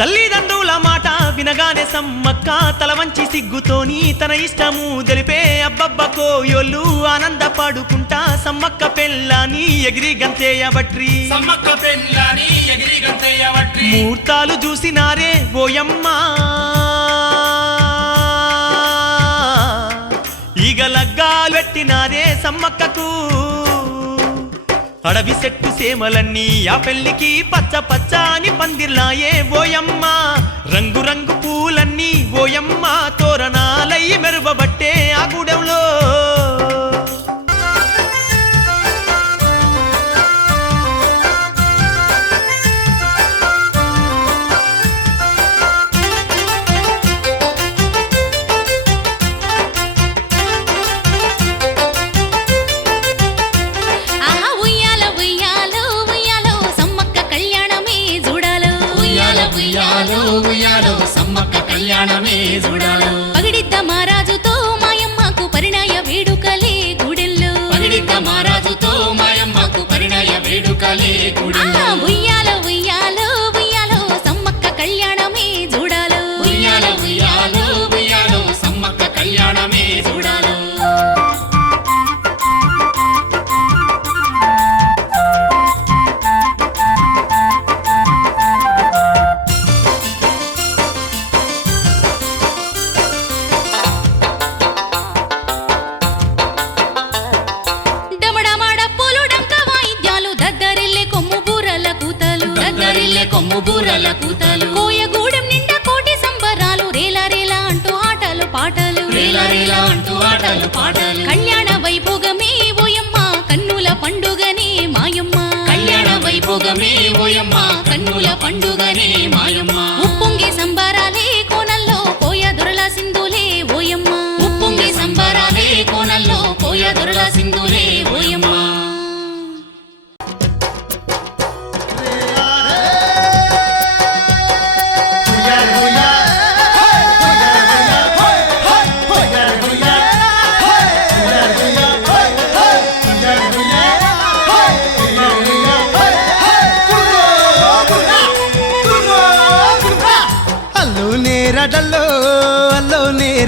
తల్లిదండ్రుల మాట వినగానే సమ్మక్క తల వంచి సిగ్గుతోని తన ఇష్టము తెలిపే అబ్బబ్బ కోయోళ్ళు ఆనందపడుకుంటా సమ్మక్క పెళ్ళాని ఎగిరి గంతేయబట్రి సమ్మక్క పెళ్ళాని ఎగిరి గంతేయబట్రి ముహూర్తాలు చూసినారే ఓయమ్మా ఈగ లగ్గాలు పెట్టినారే సమ్మక్కకు. అడవి చెట్టు సేమలన్నీ ఆ పెళ్లికి పచ్చ పచ్చని పందిర్లాయే ఓయమ్మ. రంగు రంగు పూలన్నీ ఓయమ్మ తోరణాలయ్యి మెరువబట్టే ఆ గూడెంలో. ఉయ్యాలో సమ్మక్క కళ్యాణమే చూడాలో పగిడిద్ద మహారాజుతో మాయమ్మకు పరిణయ వేడుకలే గుడెల్లో. పగిడిద్ద మహారాజుతో మాయమ్మకు పరిణయ వేడుకలే గుడెల్లో. ఉయ్యాలో ఉయ్యాలో ఉయ్యాలో సమ్మక్క కళ్యాణమే చూడాలో. ఉయ్యాలో ఉయ్యాలో ఉయ్యాలో సమ్మక్క కళ్యాణమే చూడాలో. కొమ్ము బూరల కూతలు కోయగూడెం నిండా కోటి సంబరాలు రేలా రేలా అంటూ ఆటలు పాటలు రేలా రేలా అంటూ ఆటలు పాటలు. కళ్యాణ వైభోగమే ఓయమ్మ కన్నుల పండుగనే మాయమ్మ. కళ్యాణ వైభోగమే ఓయమ్మ కన్నుల పండుగనే మాయమ్మ. ఉప్పొంగి సంబరాలే కోనల్లో కోయ దొరల సింధులే ఓయమ్మ. ఉప్పొంగి సంబరాలే కోనల్లో కోయ దొరల సింధులే ఓయమ్మ.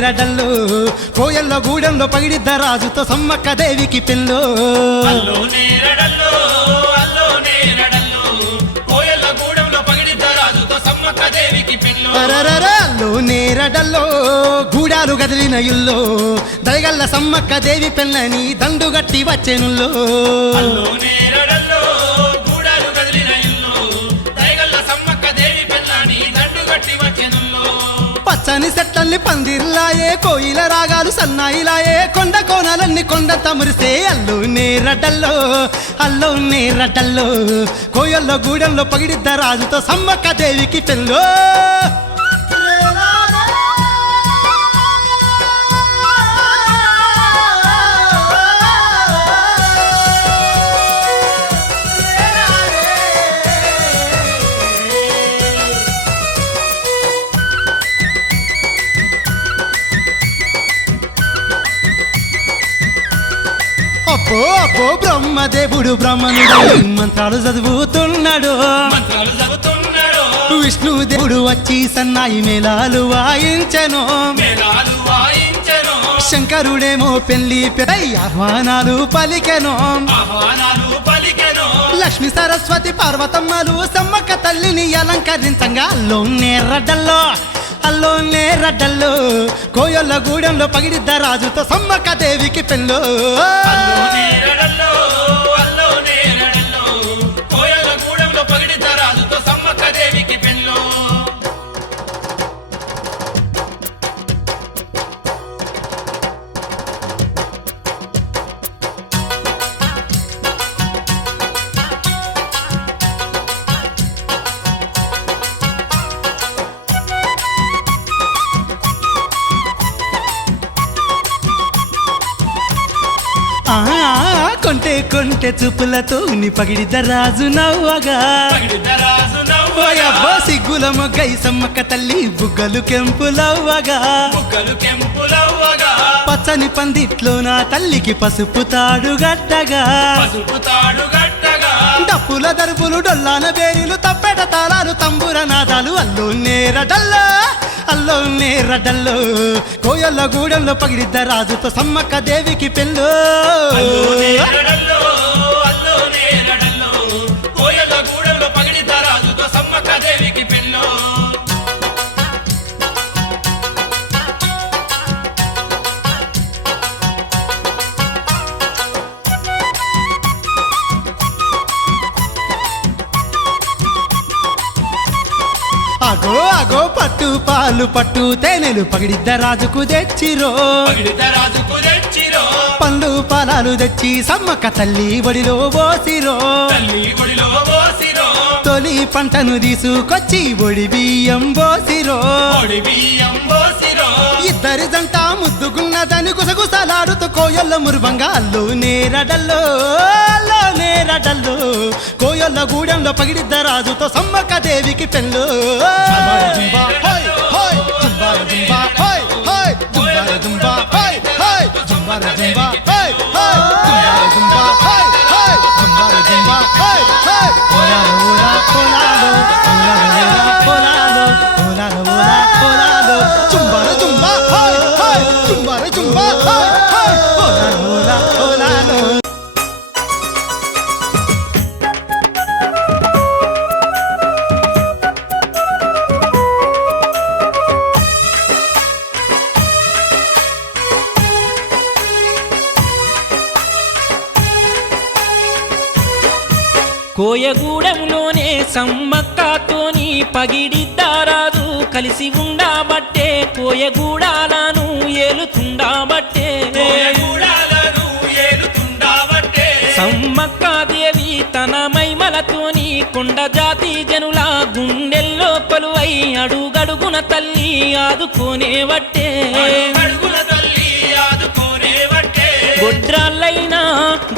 రడల్లో కోయల్లో గూడెంలో పగిడిద్ద రాజుతో సమ్మక్క దేవికి పెళ్ళో. అల్లోనే రడల్లో కోయల గూడెంలో పగిడిద్ద రాజుతో సమ్మక్క దేవికి పెళ్ళో. అల్లోనే రడల్లో గూడాలు గదిలిన ఇల్లో దయగల్ల సమ్మక్క దేవి పెళ్ళని దండుగట్టి వచ్చెనుల్లో. అల్లోనే రడల్లో గూడాలు గదిలిన ఇల్లు దయగల్ల సమ్మక్క దేవి పెళ్ళని దండుగట్టి వచ్చెనుల్లో. పచ్చని చెట్లన్నీ పందిర్లాయే కోయిల రాగాలు సన్నాయిలాయే కొండ కోణాలన్నీ కొండంత మురిసే. అల్లోనే రడ్డల్లో కోయల్లో గూడెంలో పగిడిద్ద రాజుతో సమ్మక్క దేవికి పెళ్ళో. అబ్బో అబ్బో బ్రహ్మదేవుడు బ్రహ్మనుడు మంత్రాలు చదువుతున్నాడు. విష్ణుదేవుడు వచ్చి సన్నాయి మేళాలు వాయించెను. శంకరుడేమో పెళ్లి ఆహ్వానాలు పలికెను ఆహ్వానాలు పలికెను లక్ష్మి సరస్వతి పార్వతమ్మలు సమ్మక్క తల్లిని అలంకరించంగా అల్లోనే రడ్డల్లో కోయొల్ల గూడెంలో పగిడిద్ద రాజుతో సమ్మక్క దేవికి పెళ్ళో అల్లోనే రడల్లో కోయల గూడెంలో పగిడిత రాజుతో సమ్మక్క దేవికి పెళ్ళో కొంటే చూపులతో పగిడిద్ద రాజు నవ్వగా పగిడిత రాజు నవ్వగా ఓయబ్బో సిగ్గుల మొగ్గై సమ్మక్క తల్లి బుగ్గలు కెంపులవ్వగా బుగ్గలు కెంపులవ్వగా పచ్చని పందిట్లో నా తల్లికి పసుపు తాడు గట్టగా పసుపు తాడు గట్టగా డప్పుల దరుపులు డొల్లాన బేరీలు తప్పెట తాళాలు తంబుర నాదాలు అల్లోనే రడ్డల్లో కోయల్ల గూడెంలో పగిడిద్ద రాజుతో సమ్మక్క దేవికి పెళ్ళో అల్లోనే రడల్లో కోయల గూడెంలో పగిడిత రాజుతో సమ్మక్క దేవికి పెళ్ళో అగో పట్టు పాలు పట్టు తేనెలు పగిడిద్ద రాజుకు తెచ్చిరో పగిడిత రాజుకు తెచ్చిరో పండ్లు పాలాలు తెచ్చి సమ్మక్క తల్లి ఒడిలో పోసిరో తల్లి ఒడిలో పోసిరో తొలి పంటను తీసుకొచ్చి ఒడి బియ్యం పోసిరో ఒడి బియ్యం పోసిరో ఇద్దరి జంట ముద్దుగున్నదని గుసగుసలాడుతూ కోయల్ల మురుబంగా అల్లోనే రడల్లో కోయల్ల గూడెంలో పగిడిద్ద రాజుతో సమ్మక్క దేవికి పెళ్ళో జుంబా హోయ్ హోయ్ జుంబార జుంబా హోయ్ హోయ్ జుంబార జుంబా హోయ్ హోయ్ జుంబార జుంబా హోయ్ హోయ్ జుంబార జుంబా హోయ్ హోయ్ జుంబార జుంబా హోయ్ హోయ్ ఓలాలో జుంబార జుంబా హోయ్ హోయ్ జుంబార జుంబా హోయ్ హోయ్ ఓలాలో కోయగూడెంలోనే సమ్మక్కతోని పగిడిద్దారాదు కలిసి ఉండబట్టే కోయగూడాలను ఏలుతుండబట్టే కోయగూడాలను ఏలుతుండబట్టే సమ్మక్క దేవి తన మైమలతోని కొండ జాతి జనుల గుండెల్లో కొలువై అడుగడుగున తల్లి ఆదుకోనేవట్టే అడుగుల తల్లి ఆదుకోనేవట్టే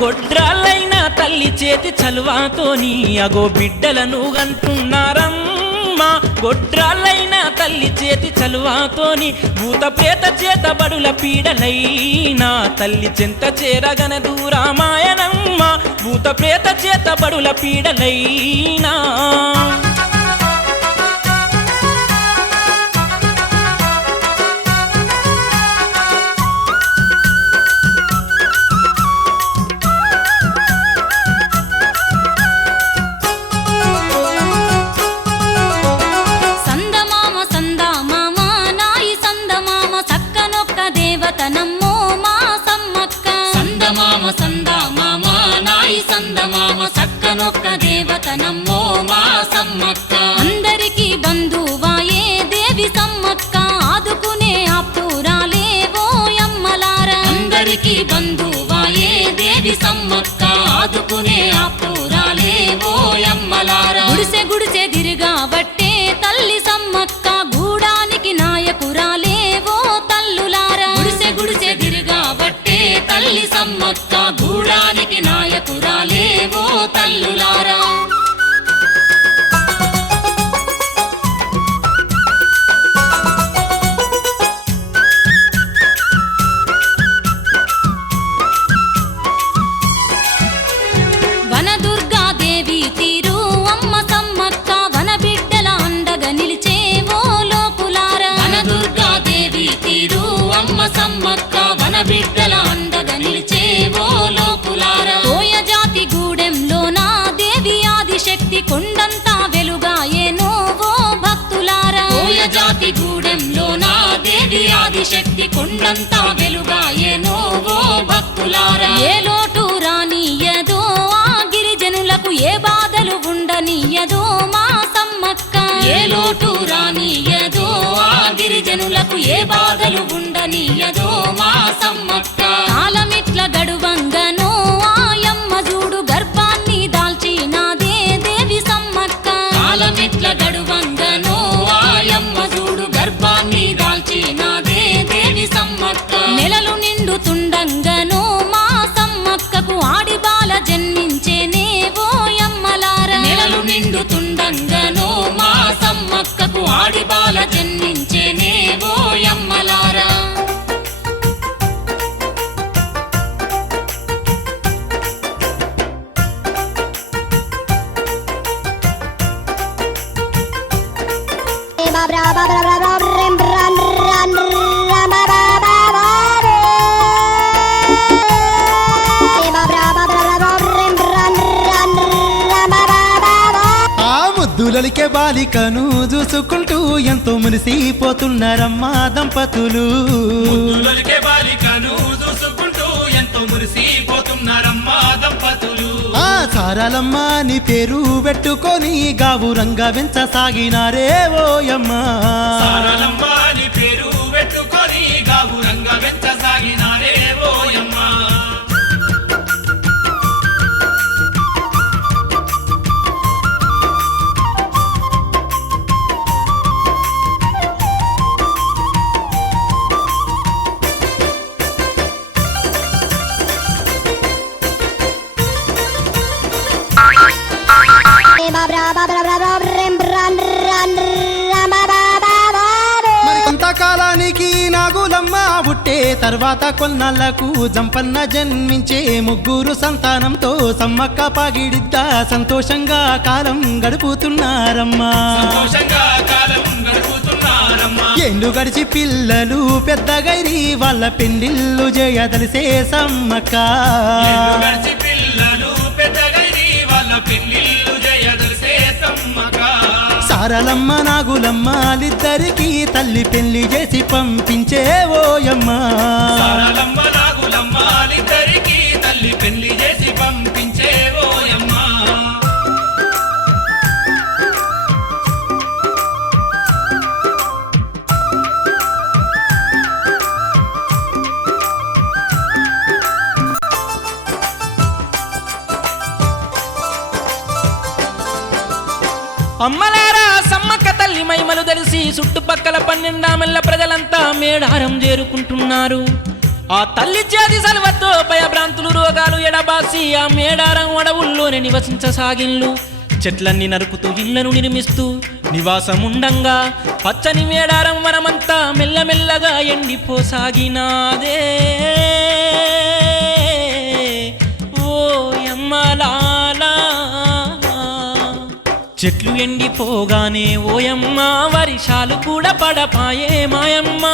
గొడ్రాళ్ళైనా తల్లి చేతి చలువాతోని అగో బిడ్డలను గంటున్నారమ్మా గొడ్రాళ్ళైనా తల్లి చేతి చలువాతోని భూత ప్రేత చేత బడుల పీడలైనా తల్లి చెంత చేరగన దూరామాయనమ్మ భూత ప్రేత చేత బడుల పీడలైనా దేవతనమ్మో మా సమ్మక్క సందమామ నాయి సందమామ సక్కనొక్క దేవతనమ్మో మా సమ్మక్క అందరికీ బంధువాయే దేవి సమ్మక్క ఆదుకునే ఆప్తురాలే ఓయమ్మలారా అందరికీ బంధువాయే దేవి సమ్మక్క ఆదుకునే ఆప్తురాలే ఓయమ్మలారా గుడిసె గుడిసె తిరుగాబట్టే తల్లి సమ్మక్క గూడానికి నాయకురాలే ఓ తల్లులారా గుడిసె గుడిసె తిరుగాబట్టే తల్లి సమ్మక్క గూడానికి నాయకురాలే ఓ తల్లులారా వనదుర్గాదేవి తీరు కొండంతా వెలుగాయేనో ఓ భక్తులారా ఏ లోటు రానియదో ఆ గిరిజనులకు ఏ బాధలు ఉండనియదో మా సమ్మక్క ఏ లోటు రానియదో ఆ గిరిజనులకు ఏ బాధలు ఉండనియదో మా సమ్మక్క కాలమిట్ల గడువంగనో ఆయమ్మ చూడు గర్భాన్ని దాల్చినాదే దేవి సమ్మక్క కాలమిట్ల గడువంగనో ఆయమ్మ చూడు గర్భాన్ని దాల్చినాదే దేవి సమ్మక్క నెలలు నిండుతుండంగనో మా సమ్మక్కకు ఆడి బాల జన్మించేనే ఓయమ్మలారా నెలలు నిండుతుండంగనో మా సమ్మక్కకు ఆడి బాల జన్మించేనే ఓయమ్మలారా ఆ ముద్దులలికే బాలికను చూసుకుంటూ ఎంతో మురిసిపోతున్నారమ్మా దంపతులు ముద్దులొలికే బాలికను చూసుకుంటూ ఎంతో మురిసిపోతున్నారమ్మా దంపతులు ఆ సారాలమ్మ నీ పేరు పెట్టుకొని గావురంగా వెంచసాగినారే ఓయమ్మా సారలమ్మ నీ పేరు పెట్టుకొని గావురంగా వెంచసాగినారే ఓయమ్మ మరి కొంతకాలానికి నాగులమ్మ పుట్టే తర్వాత కొన్నాళ్లకు జంపన్న జన్మించే ముగ్గురు సంతానంతో సమ్మక్క పాగిడిద్ద సంతోషంగా కాలం గడుపుతున్నారమ్మా సంతోషంగా కాలం గడుపుతున్నారమ్మా ఎండు గడిచి పిల్లలు పెద్దగైరి వాళ్ళ పెండిల్లు చేయదలిసే సమ్మక్క ఎల్లు గడిచి పిల్లలు పెద్దగైరి వాళ్ళ పెళ్ళిళ్ళు చేయదలిసే సమ్మక్క సారలమ్మ నాగులమ్మలిద్దరికి తల్లి పెళ్లి చేసి పంపించే ఓయమ్మ సారలమ్మ నాగులమ్మలిద్దరికి తల్లి పెళ్లి చేసి పంపించే ఓయమ్మ అమ్మలారా సమ్మక్క తల్లి మైమలు తెలిసి చుట్టుపక్కల 12 ప్రజలంతా మేడారం చేరుకుంటున్నారు ఆ తల్లి చేతి సలవతో భయభ్రాంతులు రోగాలు ఎడబాసి ఆ మేడారం అడవుల్లోనే నివసించసాగిన్లు చెట్లన్నీ నరుకుతూ ఇళ్లను నిర్మిస్తూ నివాసముండంగా పచ్చని మేడారం వనమంతా మెల్లమెల్లగా ఎండిపోసాగినాదే ఓ యమ్మలాలా చెట్లు ఎండిపోగానే ఓయమ్మ వర్షాలు కూడా పడపాయే మాయమ్మ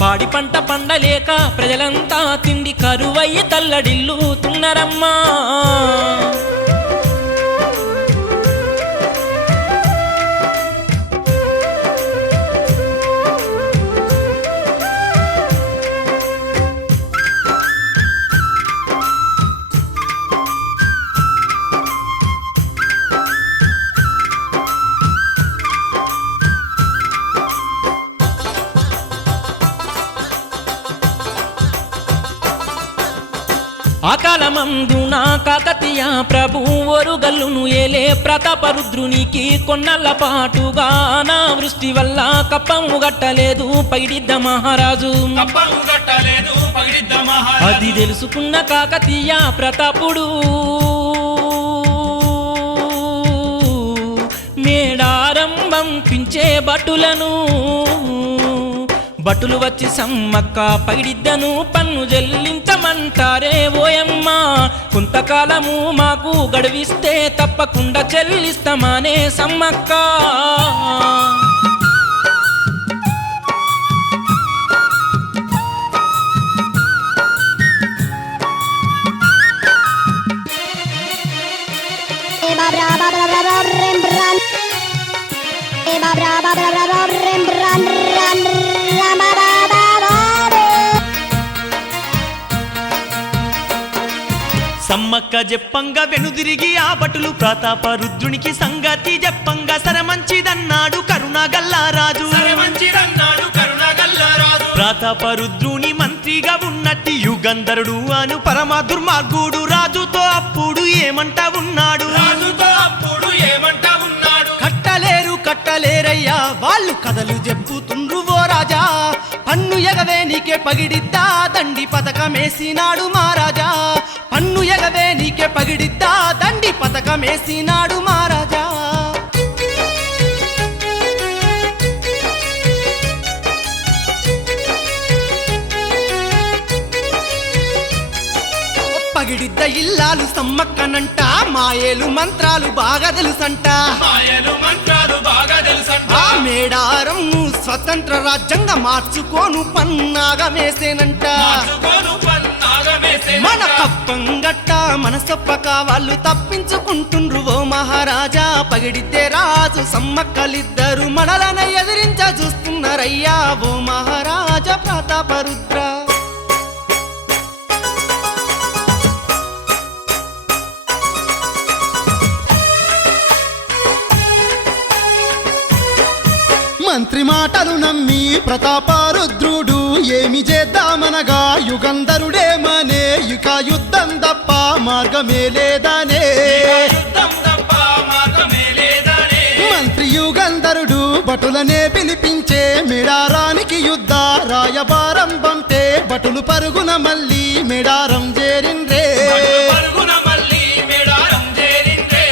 పాడి పంట పండలేక ప్రజలంతా తిండి కరువయ్యి తల్లడిల్లుతున్నారమ్మా ఆకాలమందున కాకతీయ ప్రభు ఒరుగల్లును ఏలే ప్రతాపరుద్రునికి కొన్నల్ల పాటుగా అనావృష్టి వల్ల కప్పము గట్టలేదు పగిడిద్ద మహారాజు కప్పము గట్టలేదు పగిడిద్ద మహారాజు అది తెలుసుకున్న కాకతీయ ప్రతాపుడు మేడారం పంపించే భటులు వచ్చి సమ్మక్క పగిడిద్దను పన్ను చెల్లించమంటారే ఓయమ్మ కొంతకాలము మాకు గడువిస్తే తప్పకుండా చెల్లిస్తామానే సమ్మక్క సమ్మక్క చెప్పంగా వెనుదిరిగి ఆ భటులు ప్రతాప రుద్రునికి సంగతి చెప్పంగా సరమంచిదన్నాడు కరుణగల్లారాజు. సరమంచిదన్నాడు కరుణగల్లారాజు. ప్రతాప రుద్రుని మంత్రిగా ఉన్నట్టి యుగంధరుడు అను పరమ దుర్మార్గుడు రాజుతో అప్పుడు ఏమంట ఉన్నాడు. రాజుతో అప్పుడు ఏమంటా ఉన్నాడు. కట్టలేరయ్యా వాళ్ళు కథలు చెప్పుతుండ్రు ఓ రాజా. పన్ను ఎగవే నీకే పగిడిద్దా దండి పథకమేసినాడు మహారాజా. పన్ను ఎగవే నీకే పగిడిద్దా దండి పథకమేసినాడు మహారాజా. పగిడిద్ద ఇల్లాలు సమ్మక్కనంట మాయేలు మంత్రాలు బాగా తెలుసంట. మాయలు మంత్రాలు బాగా తెలుసంట. ఆ మేడారం స్వతంత్ర రాజ్యంగా మార్చుకోను పన్నాగమేసేనంట. మార్చుకోను పన్నాగమేసేనంట. మన కప్పంగట్ట మన సొప్పక వాళ్ళు తప్పించుకుంటుండ్రు ఓ మహారాజా. పగిడితే రాజు సమ్మక్కలిద్దరు మనలన ఎదిరించ చూస్తున్నారయ్యా ఓ మహారాజా ప్రతాపరుద్ర. మంత్రి మాటలు నమ్మి ప్రతాపరుద్రుడు ఏమి చేద్దామనగా యుగంధరుడేమనే ఇక యుద్ధం తప్ప మార్గమే లేదనే. యుద్ధం తప్ప మార్గమే లేదనే. మంత్రి యుగంధరుడు భటులనే పిలిపించే మిడారానికి యుద్ధ రాయబారం పంపే భటులు పరుగున మళ్ళీ మిడారం చేరిండ్రే. పరుగున మళ్ళీ మేడారం చేరిందే.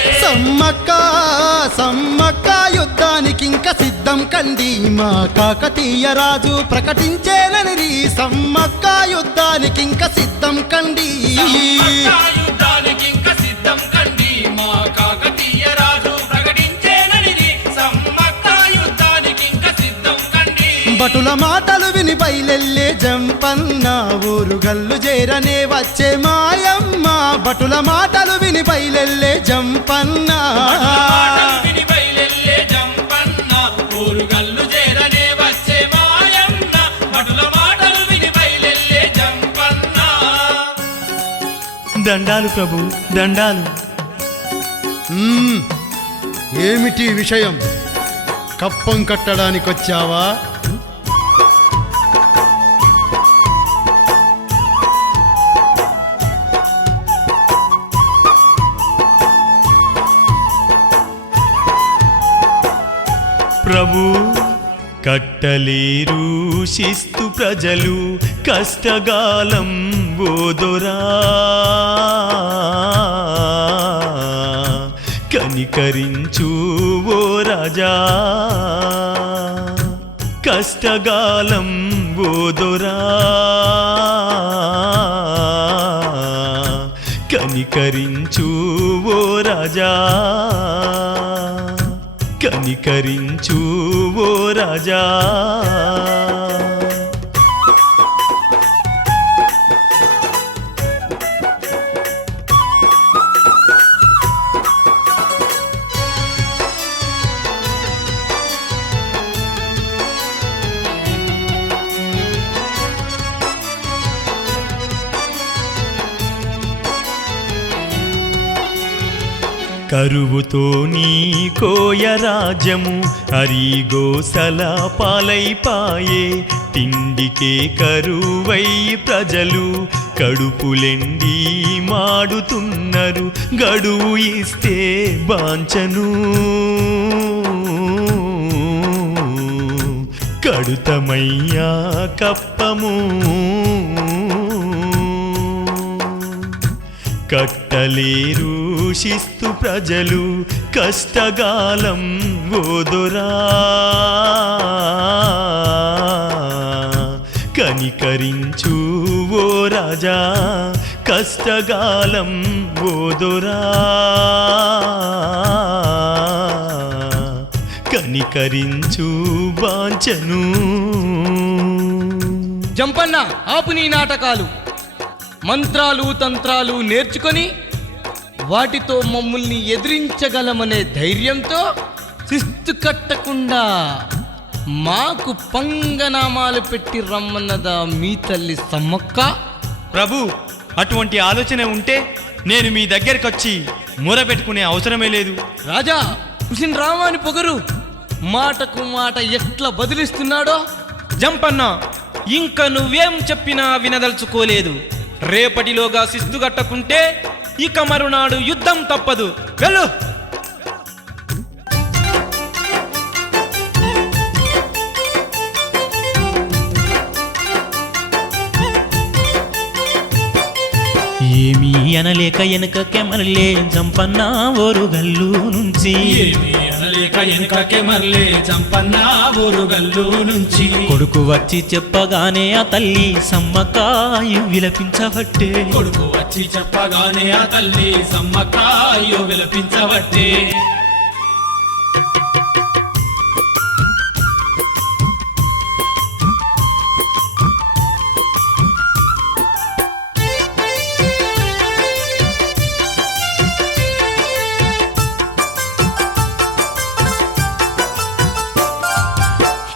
సమ్మక్క యుద్ధానికింక సిద్ధం కండి మా కాకతీయ రాజు ప్రకటించేనని. సమ్మక్క యుద్ధానికింక సిద్ధం కండి. సమ్మక్క యుద్ధానికింక సిద్ధం కండి. మా కాకతీయ రాజు ప్రకటించేనని. సమ్మక్క యుద్ధానికింక సిద్ధం కండి. భటుల మాటలు విని బయలెల్లే జంపన్న ఊరు గల్లు చేరనే వచ్చే మాయమ్మ. భటుల మాటలు విని బయలెల్లే జంపన్న. మాటలు విని బయలెల్లే జంపన్న. ఊరుగల్లు చేరనే వచ్చే మాయన్న. భటుల మాటలు విని బయలెల్లే జంపన్న. దండాలు ప్రభు దండాలు. ఏమిటి విషయం? కప్పం కట్టడానికొచ్చావా? ప్రభు కట్టలేరు శిస్తు ప్రజలు కష్టగాలం ఓదొరా. కనికరించు ఓ రాజా కష్టగాలం ఓదొరా. కనికరించు ఓ రాజా కనికరించు ఓ రాజా. కరువుతో నీ కోయ రాజ్యము హరిగోసల పాలైపాయే. తిండికే కరువై ప్రజలు కడుపులెండి మాడుతున్నారు. గడువు ఇస్తే బాంచను కడుతమయ్యా కప్పము. కట్టలేరు శిస్తు ప్రజలు కష్టగాలం ఓదొరా. కనికరించు ఓ రాజా కష్టగాలం ఓదొరా. కనికరించు వాంచను. జంపన్న ఆపు నీ నాటకాలు. మంత్రాలు తంత్రాలు నేర్చుకొని వాటితో మమ్మల్ని ఎదిరించగలమనే ధైర్యంతో శిస్తు కట్టకుండా మాకు పంగనామాలు పెట్టి రమ్మన్నదా మీ తల్లి సమ్మక్క? ప్రభు అటువంటి ఆలోచన ఉంటే నేను మీ దగ్గరకొచ్చి మూర పెట్టుకునే అవసరమే లేదు. రాజా హుసేన్ రామాని పొగరు మాటకు మాట ఎట్లా బదిలిస్తున్నాడో. జంపన్న, ఇంకా నువ్వేం చెప్పినా వినదలుచుకోలేదు. రేపటిలోగా శిస్తుగట్టకుంటే ఇక మరునాడు యుద్ధం తప్పదు. వెళ్ళు. ఏమీ అనలేక వెనకకే మరలే జంపన్న ఓరుగల్లు నుంచి. ఏమీ అనలేక వెనుకకే మరలే జంపన్న ఓరుగల్లు నుంచి. కొడుకు వచ్చి చెప్పగానే ఆ తల్లి సమ్మక్క విలపించబట్టే. కొడుకు వచ్చి చెప్పగానే ఆ తల్లి సమ్మక్క అయ్యో విలపించబట్టే.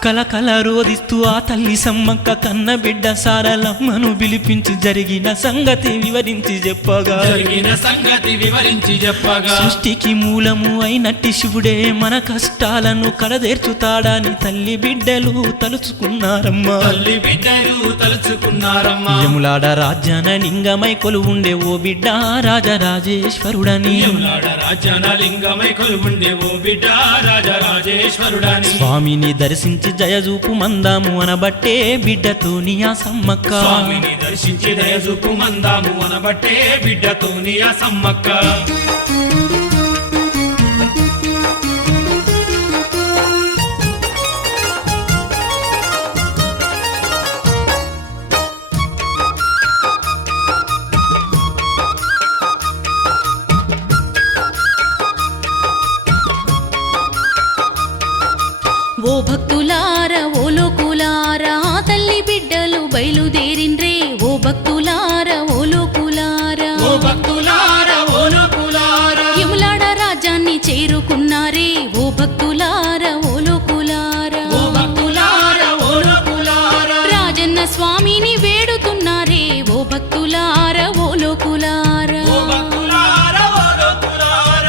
కలకల రోదిస్తూ ఆ తల్లి సమ్మక్క కన్న బిడ్డ సారలమ్మను పిలిపించి జరిగిన సంగతి వివరించి చెప్పగా. జరిగిన సంగతి వివరించి చెప్పగా. సృష్టికి మూలము అయినట్టి శివుడే మన కష్టాలను కడదేర్చుతాడని తల్లి బిడ్డలు తలుచుకున్నారమ్మా. తల్లి బిడ్డలు తలుచుకున్నారమ్మా. యములాడ రాజ్యాన లింగమై కొలువుండే ఓ బిడ్డ రాజరాజేశ్వరుడని. యములాడ రాజ్యాన లింగమై కొలువుండే ఓ బిడ్డ రాజరాజేశ్వరుడని. స్వామిని దర్శించి జయజూపు మందాము అనబట్టే బిడ్డతోని ఆ సమ్మక్క. స్వామిని దర్శించి దయజూపు మందాము అనబట్టే బిడ్డతోని ఆ సమ్మక్క. ఓ భక్తులార ఓ లోకులార ఆ తల్లి బిడ్డలు బయలుదేరిండ్రే. ఓ భక్తులార ఓ లోకులార ఓ భక్తులార ఓ లోకులార యములాడ రాజ్యాన్ని చేరుకున్నారే. ఓ భక్తులార ఓ లోకులార ఓ భక్తులార ఓ లోకులార రాజన్న స్వామిని వేడుతున్నారే. ఓ భక్తులార ఓ లోకులార ఓ భక్తులార ఓ లోకులార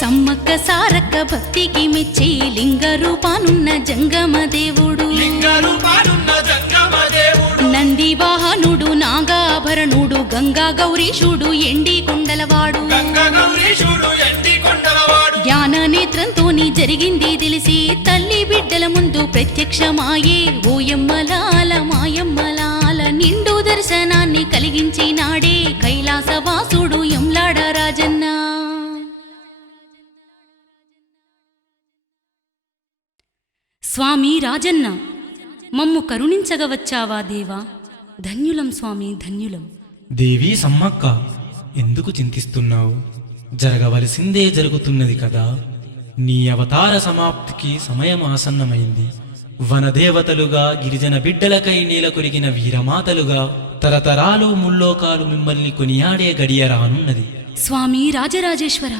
సమ్మక్క సారక్క భక్తికి మెచ్చి లింగ రూపానున్న జంగమ దేవుడు. లింగ రూపానున్న జంగమ దేవుడు. నంది వాహనుడు నాగాభరణుడు గంగా గౌరీశుడు ఎండి కొండలవాడు. గంగా గౌరీశుడు ఎండి కొండలవాడు. జ్ఞాన నేత్రంతోని జరిగింది తెలిసి తల్లి బిడ్డల ముందు ప్రత్యక్షమాయే. ఓయమ్మలాల మాయమ్మలాల నిండు దర్శనాన్ని కలిగించినాడే కైలాసవాసుడు యములాడ రాజన్న. స్వామి రాజన్న, మమ్ము కరుణించగవచ్చావా దేవా? ధన్యులం స్వామి ధన్యులం. దేవి సమ్మక్క, ఎందుకు చింతిస్తున్నావు? జరగవలసిందే జరుగుతున్నది కదా. నీ అవతార సమాప్తికి సమయం ఆసన్నమైంది. వనదేవతలుగా గిరిజన బిడ్డలకై నేల కొరిగిన వీరమాతలుగా తరతరాలు ముల్లోకాలు మిమ్మల్ని కొనియాడే గడియ రానున్నది. స్వామి రాజరాజేశ్వర,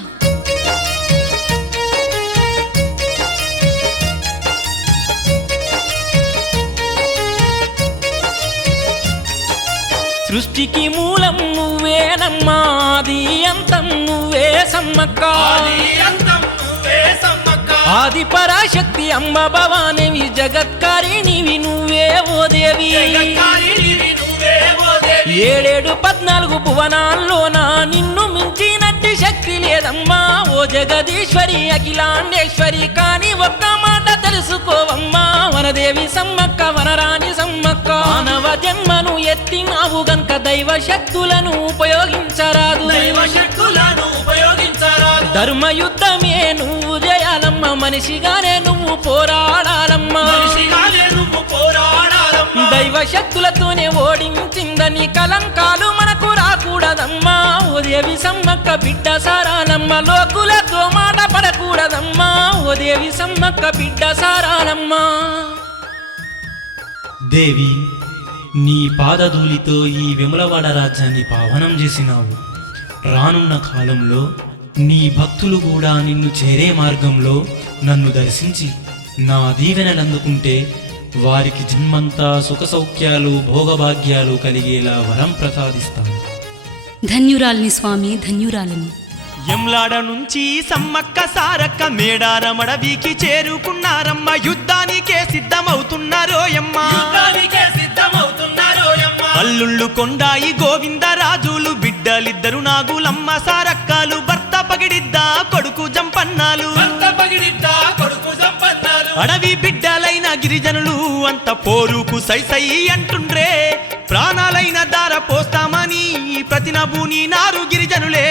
సృష్టికి మూలం నువ్వేనమ్మా, ఆది అంతం నువ్వే సమ్మక్క. ఆది అంతం నువ్వే సమ్మక్క. ఆది పరాశక్తి అంబ భవానివి, జగత్కారిణివి నువ్వే ఓ దేవి. జగత్కారిణివి నువ్వే ఓ దేవి. 7 14 భువనాల్లోన నిన్ను మించినట్టి ఎలాంటి శక్తి లేదమ్మా ఓ జగదీశ్వరి అఖిలాండేశ్వరి, కానీ ఒక్క మాట తెలుసుకోవమ్మా వనదేవి సమ్మక్క వనరాణి సమ్మక్క. మానవ జన్మను ఎత్తినావు గనుక దైవ శక్తులను ఉపయోగించరాదు, దైవ శక్తులను ఉపయోగించరాదు. ధర్మయుద్ధమే నువ్వు చేయాలమ్మ, మనిషిగానే నువ్వు పోరాడాలమ్మా, మనిషిగానే నువ్వు పోరాడాలమ్మా. దైవ శక్తులతోనే ఓడించిందని కలంకాలు మనకు రాకూడదమ్మా ఓ దేవి సమ్మక్క బిడ్డ సారాలమ్మ, లోకులతో మాట పడకూడదమ్మా ఓ దేవి సమ్మక్క బిడ్డ సారాలమ్మా. దేవి, నీ పాదధూళితో ఈ విమలవాడ రాజ్యాన్ని పావనం చేసినావు. రానున్న కాలంలో నీ భక్తులు కూడా నిన్ను చేరే మార్గంలో నన్ను దర్శించి నా దీవెనలందుకుంటే వారికి జన్మంతా సుఖ సౌఖ్యాలు భోగభాగ్యాలు కలిగేలా వరం ప్రసాదిస్తాను. ధన్యురాలిని స్వామి, ధన్యురాలిని. ఎమ్లాడ నుంచి సమ్మక్క సారక్క మేడారమడవికి చేరుకున్నారమ్మ, యుద్ధానికే సిద్ధమవుతున్నారోయమ్మ, యుద్ధానికే సిద్ధమవుతున్నారోయమ్మ. అల్లుళ్ళు కొండాయి గోవిందరాజులు, బిడ్డలిద్దరు నాగులమ్మ సారక్కలు, భర్త పగిడిద్దా కొడుకు జంపన్నాలు, భర్త పగిడిద్దా కొడుకు సంపన్నాలు. అడవి బిడ్డలైన గిరిజనులు అంత పోరుకు సై సై అంటుండ్రే, ప్రాణాలైన దార పోస్తామని ప్రతినభూని నారు గిరిజనులే.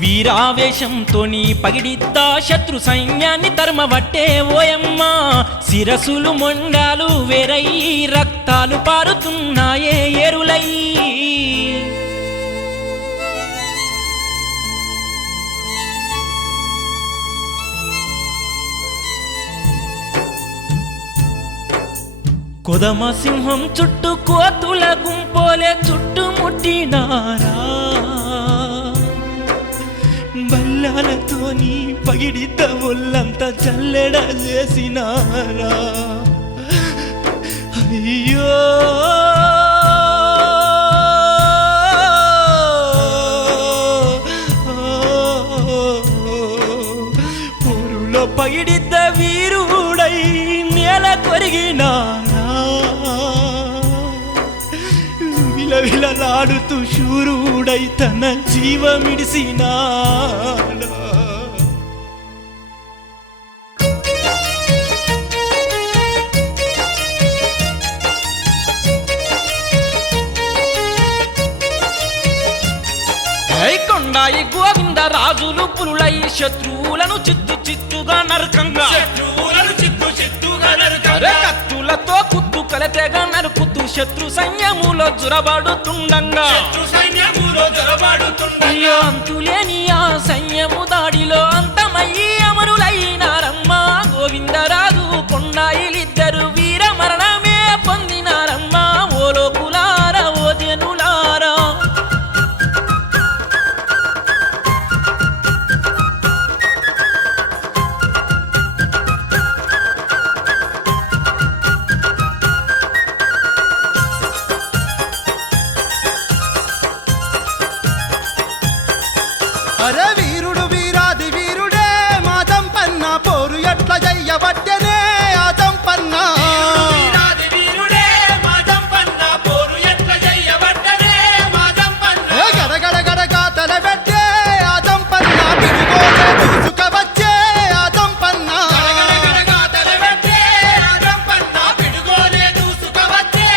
వీరావేశంతోని పగిడిద్దా శత్రు సైన్యాన్ని తరమబట్టే ఓయమ్మా, శిరసులు మొండాలు వేరయ్యి రక్తాలు పారుతున్నాయే ఏరులై. కొదమ సింహం చుట్టూ కోతుల గుంపోలే చుట్టుముట్టినారా, బల్లాలతోని పగిడిద్ద ఒళ్ళంతా చల్లెడ చేసినారా. అయ్యో పొరులో పగిడిద్ద వీరుడై నేల కొరిగినారా, విలవిలలాడుతూ శూరుడై తన జీవమిడిసినాడా. కొండాయి గోవింద రాజులు పులులై శత్రువులను చిత్తు చిత్తుగా నరకంగా, శత్రువులను చిత్తు చిత్తుగా నరకంగా, కత్తులతో కుత్తు కలతెగా నరుకుతూ శత్రు సైన్యములో జురబడుతుండంగా, శత్రు సైన్యములో జొరబాడుతుండగా, అయ్యో అంతులేని ఆ సైన్యము దాడిలో అంతమయ్యి అమరులైనారమ్మా. గోవిందరాజు కొండాయిలిద్దరు వీర మరణమే పొందినారమ్మా ఓ లోకులారా ఓ జనులారా. అరే వీరుడు వీరాది వీరుడే మా జంపన్న, పోరు ఎట్ల జయ్యబట్టెనే ఆ జంపన్న. వీరాది వీరుడే మా జంపన్న, పోరు ఎట్ల జయ్యబట్టనే మా జంపన్న. గడగడ గడగా తలబెట్టే ఆ జంపన్న, పిడిగోలే దూసుకవచ్చే ఆ జంపన్న. గడగడగడగా తలబెట్టే ఆ జంపన్న, పిడుగోలే దూసుకవచ్చే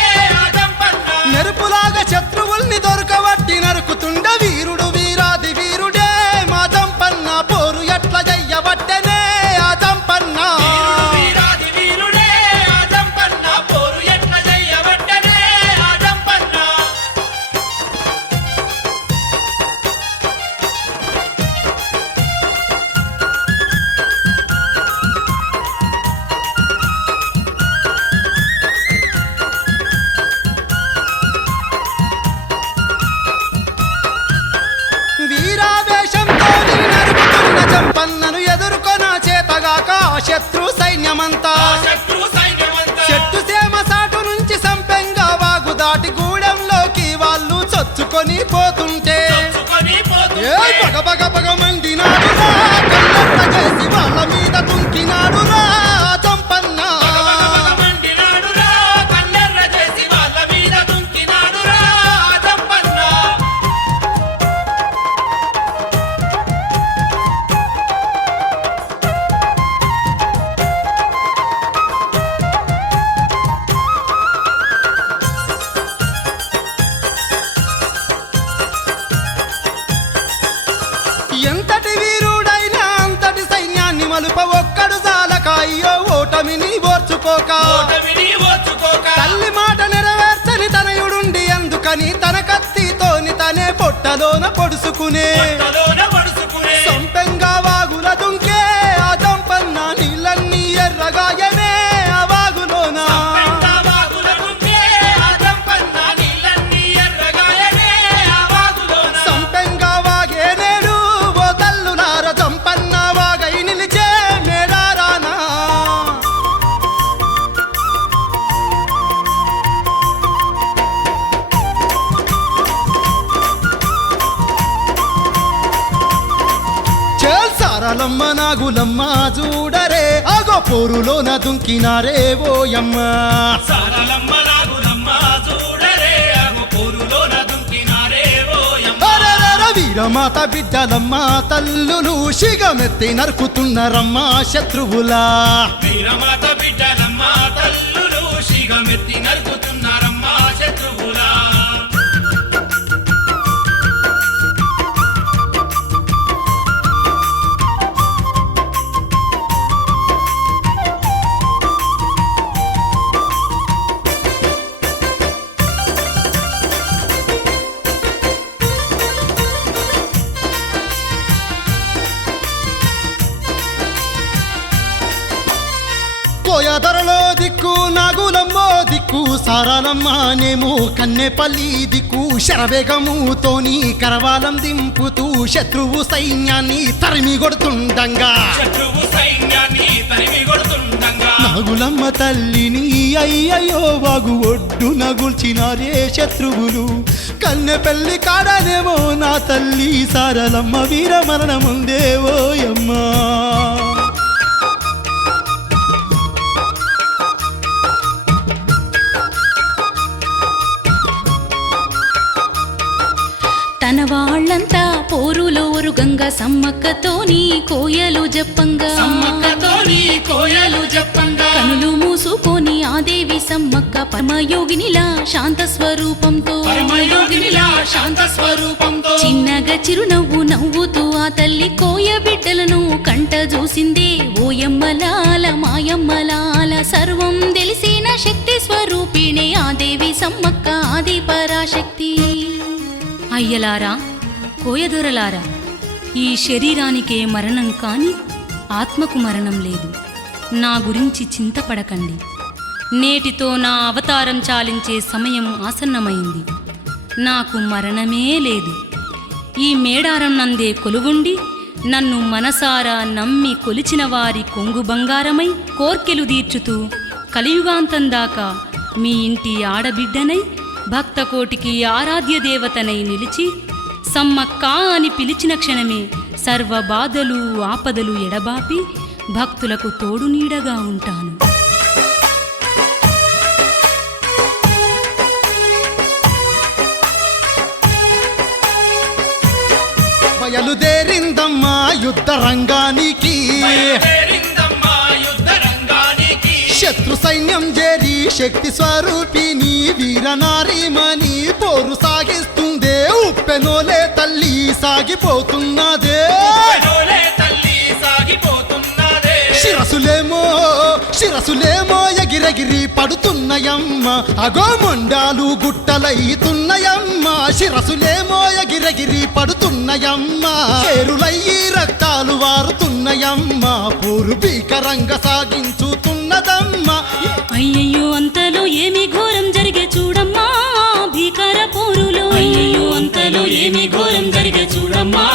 ఆ జంపన్న. నెరుపులాగా శత్రువుల్ని దొరకబట్టి నరుకుతుండ వీరుడు వీరాది వీరుడే మా జంపన్న, పోరు ఎట్ల జయ్యబట్టెనే ఆ జంపన్న. వీరాది వీరుడే ఆ జంపన్న, పోరు ఎట్ల జయ్యబట్టనే ఆ జంపన్న. వీరావేశంతో నరుకుతున్న జంపన్నను ఎదుర్కొన చేతగాక ఆ శత్రు సైన్యమంతా, శత్రు సైన్యమంతా చెట్టు సేమ మలుప ఒక్కడు జాలకాయ్యో ఓటమిని ఓర్చుకోక తల్లి మాట నెరవేర్చని తనయుడుండి అందుకని తన కత్తితోని తనే పొట్టలోన పొడుసుకునే సొంతంగా వాగుల దుంకే ఆ జంపన్న నీళ్ళన్నీ ఎర్రగాయనే ఆ వాగులోన సంపెంగా వాగే నేడు ఓ తల్లులార జంపన్న వాగై నిలిచే మేడారానా సారలమ్మ నాగులమ్మ చూడరే ఆగో పోరులోన దుంకినారే ఓయమ్మ వీరమాత బిడ్డలమ్మ తల్లులు శిగమెత్తి నరుకుతున్నారమ్మ శత్రువులా వీరమాత బిడ్డలమ్మ తల్లులు శిగమెత్తి నరుకుతున్నారమ్మ శత్రువులా కోయదొరలో దిక్కు నాగులమ్మో దిక్కు సారాలమ్మనేమో కన్నెపల్లి దిక్కు శరవేగముతోని కరవాలం దింపుతూ శత్రువు సైన్యాన్ని తరిమి కొడుతుండంగా నాగులమ్మ తల్లిని అయ్యయ్యో వాగు ఒడ్డు నగుల్చినారే శత్రువులు కన్నెపల్లి కాడనేమో నా తల్లి సారలమ్మ వీర మరణముందే ఓయమ్మా తన వాళ్ళంతా పోరులోరు గంగ సమ్మక్కతోని కోయలు జప్పంగా కనులు మూసుకొని ఆ దేవి సమ్మక్క పరమయోగినిలా శాంత స్వరూపంతో చిన్నగా చిరునవ్వు నవ్వుతూ ఆ తల్లి కోయ బిడ్డలను కంట చూసిందే ఓయమ్మలాల మాయమ్మలాల సర్వం తెలిసిన శక్తి స్వరూపిణే ఆ దేవి సమ్మక్క ఆది పరాశక్తి. అయ్యలారా కోయదొరలారా, ఈ శరీరానికే మరణం కాని ఆత్మకు మరణం లేదు. నా గురించి చింతపడకండి. నేటితో నా అవతారం చాలించే సమయం ఆసన్నమైంది. నాకు మరణమే లేదు. ఈ మేడారం నందే కొలువుండి నన్ను మనసారా నమ్మి కొలిచిన వారి కొంగు బంగారమై కోర్కెలు తీర్చుతూ కలియుగాంతం దాకా మీ ఇంటి ఆడబిడ్డనై భక్తకోటికి ఆరాధ్య దేవతనై నిలిచి సమ్మక్క అని పిలిచిన క్షణమే సర్వ బాధలు ఆపదలు ఎడబాపి భక్తులకు తోడు నీడగా ఉంటాను. బయలుదేరిందమ్మా యుద్ధ రంగానికి, శత్రు సైన్యం చేరి శక్తి స్వరూపిణి వీరనారీమణి పోరు సాగిస్తుందే. ఉప్పెనోలే తల్లి సాగిపోతున్నదే. శిరసులేమో ఎగిరెగిరి పడుతున్నాయమ్మ. అగో మొండాలు గుట్టలైతున్నాయమ్మ. శిరసులేమో ఎగిరెగిరి పడుతున్నాయమ్మ. చేరులయ్యి రక్తాలు వారుతున్నాయమ్మ. పోరు భీకరంగా సాగించుతున్నదమ్మ. అయ్యయ్యో అంతలో ఏమి ఘోరం జరిగే చూడమ్మా భీకర పోరులో. అయ్యయ్యో అంతలో ఏమి ఘోరం జరిగే చూడమ్మా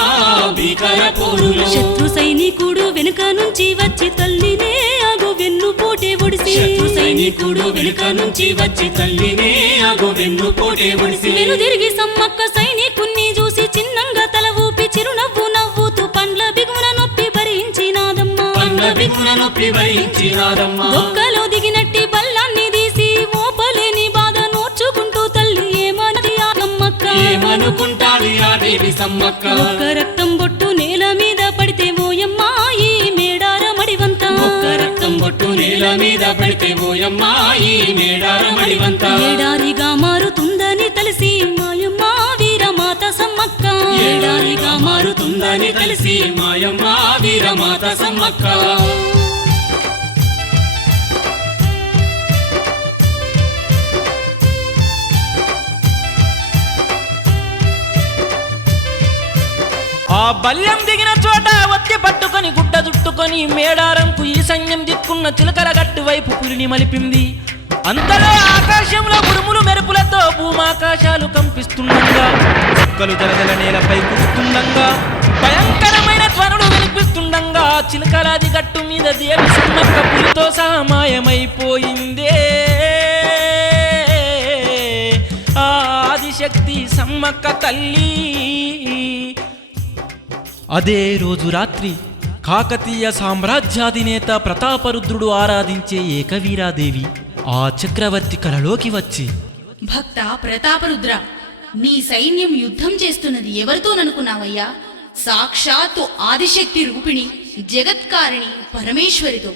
భీకర పోరులో. శత్రు సైనికుడు వెనుక నుంచి వచ్చి తల్లినే ఆగో వెన్ను పోటే ఒడిసి. శత్రు సైనికుడు వెనుక నుంచి వచ్చి తల్లినే ఆగో వెన్ను పోటే ఒడిసి. వెనుదిరిగి సమ్మక్క సైనికుణ్ణి చూసి చిన్నంగా తల ఊపి చిరునవ్వు నవ్వుతూ పండ్ల బిగున నొప్పి భరించినాదమ్మా. ఒక్కలో దిగినట్టి బల్లాన్ని తీసి ఓపలేని బాధ నోర్చుకుంటూ తల్లి ఏమన్నది ఆ సమ్మక్క. ఏమనుకుంటాది ఆ దేవి సమ్మక్క. ఒక్క రక్తం బొట్టు నేల మీద పడితే ఓయమ్మా ఈ మేడారమడివంత. ఒక్క రక్తం బొట్టు నేల మీద పడితే ఓయమ్మా ఈ మేడారమడివంత. ఏడారిగా మారుతుందని తెలిసి మాయమ్మ వీరమాత సమ్మక్క. ఏడాదిగా మారుతుందని తెలిసి మాయమ్మ వీరమాత సమ్మక్క ఆ బల్యం దిగిన చోట ఒత్తి పట్టుకొని గుడ్డ చుట్టుకొని మేడారంకు ఈ సైన్యం దిక్కున్న చిలకల గట్టు వైపు పులిని మలిపింది. అంతలో ఆకాశంలో ఉరుములు మెరుపులతో భూమాకాశాలు కంపిస్తుండగా, చుక్కలు జలజల నేలపై కురుస్తుండగా, భయంకరమైన ధ్వనులు వినిపిస్తుండగా, చిలకలాది గట్టు మీద దేవి సమ్మక్క పులితో సహా మాయమైపోయిందే. ఆ ఆదిశక్తి సమ్మక్క తల్లి. అదే రోజు రాత్రి కాకతీయ సామ్రాజ్యాధినేత ప్రతాపరుద్రుడు ఆరాధించే ఏకవీరాదేవి ఆ చక్రవర్తి కలలోకి వచ్చి, భక్త ప్రతాపరుద్ర, నీ సైన్యం యుద్ధం చేస్తున్నది ఎవరితోననుకున్నావయ్యా? సాక్షాత్తు ఆదిశక్తి రూపిణి జగత్కారిణి పరమేశ్వరితో.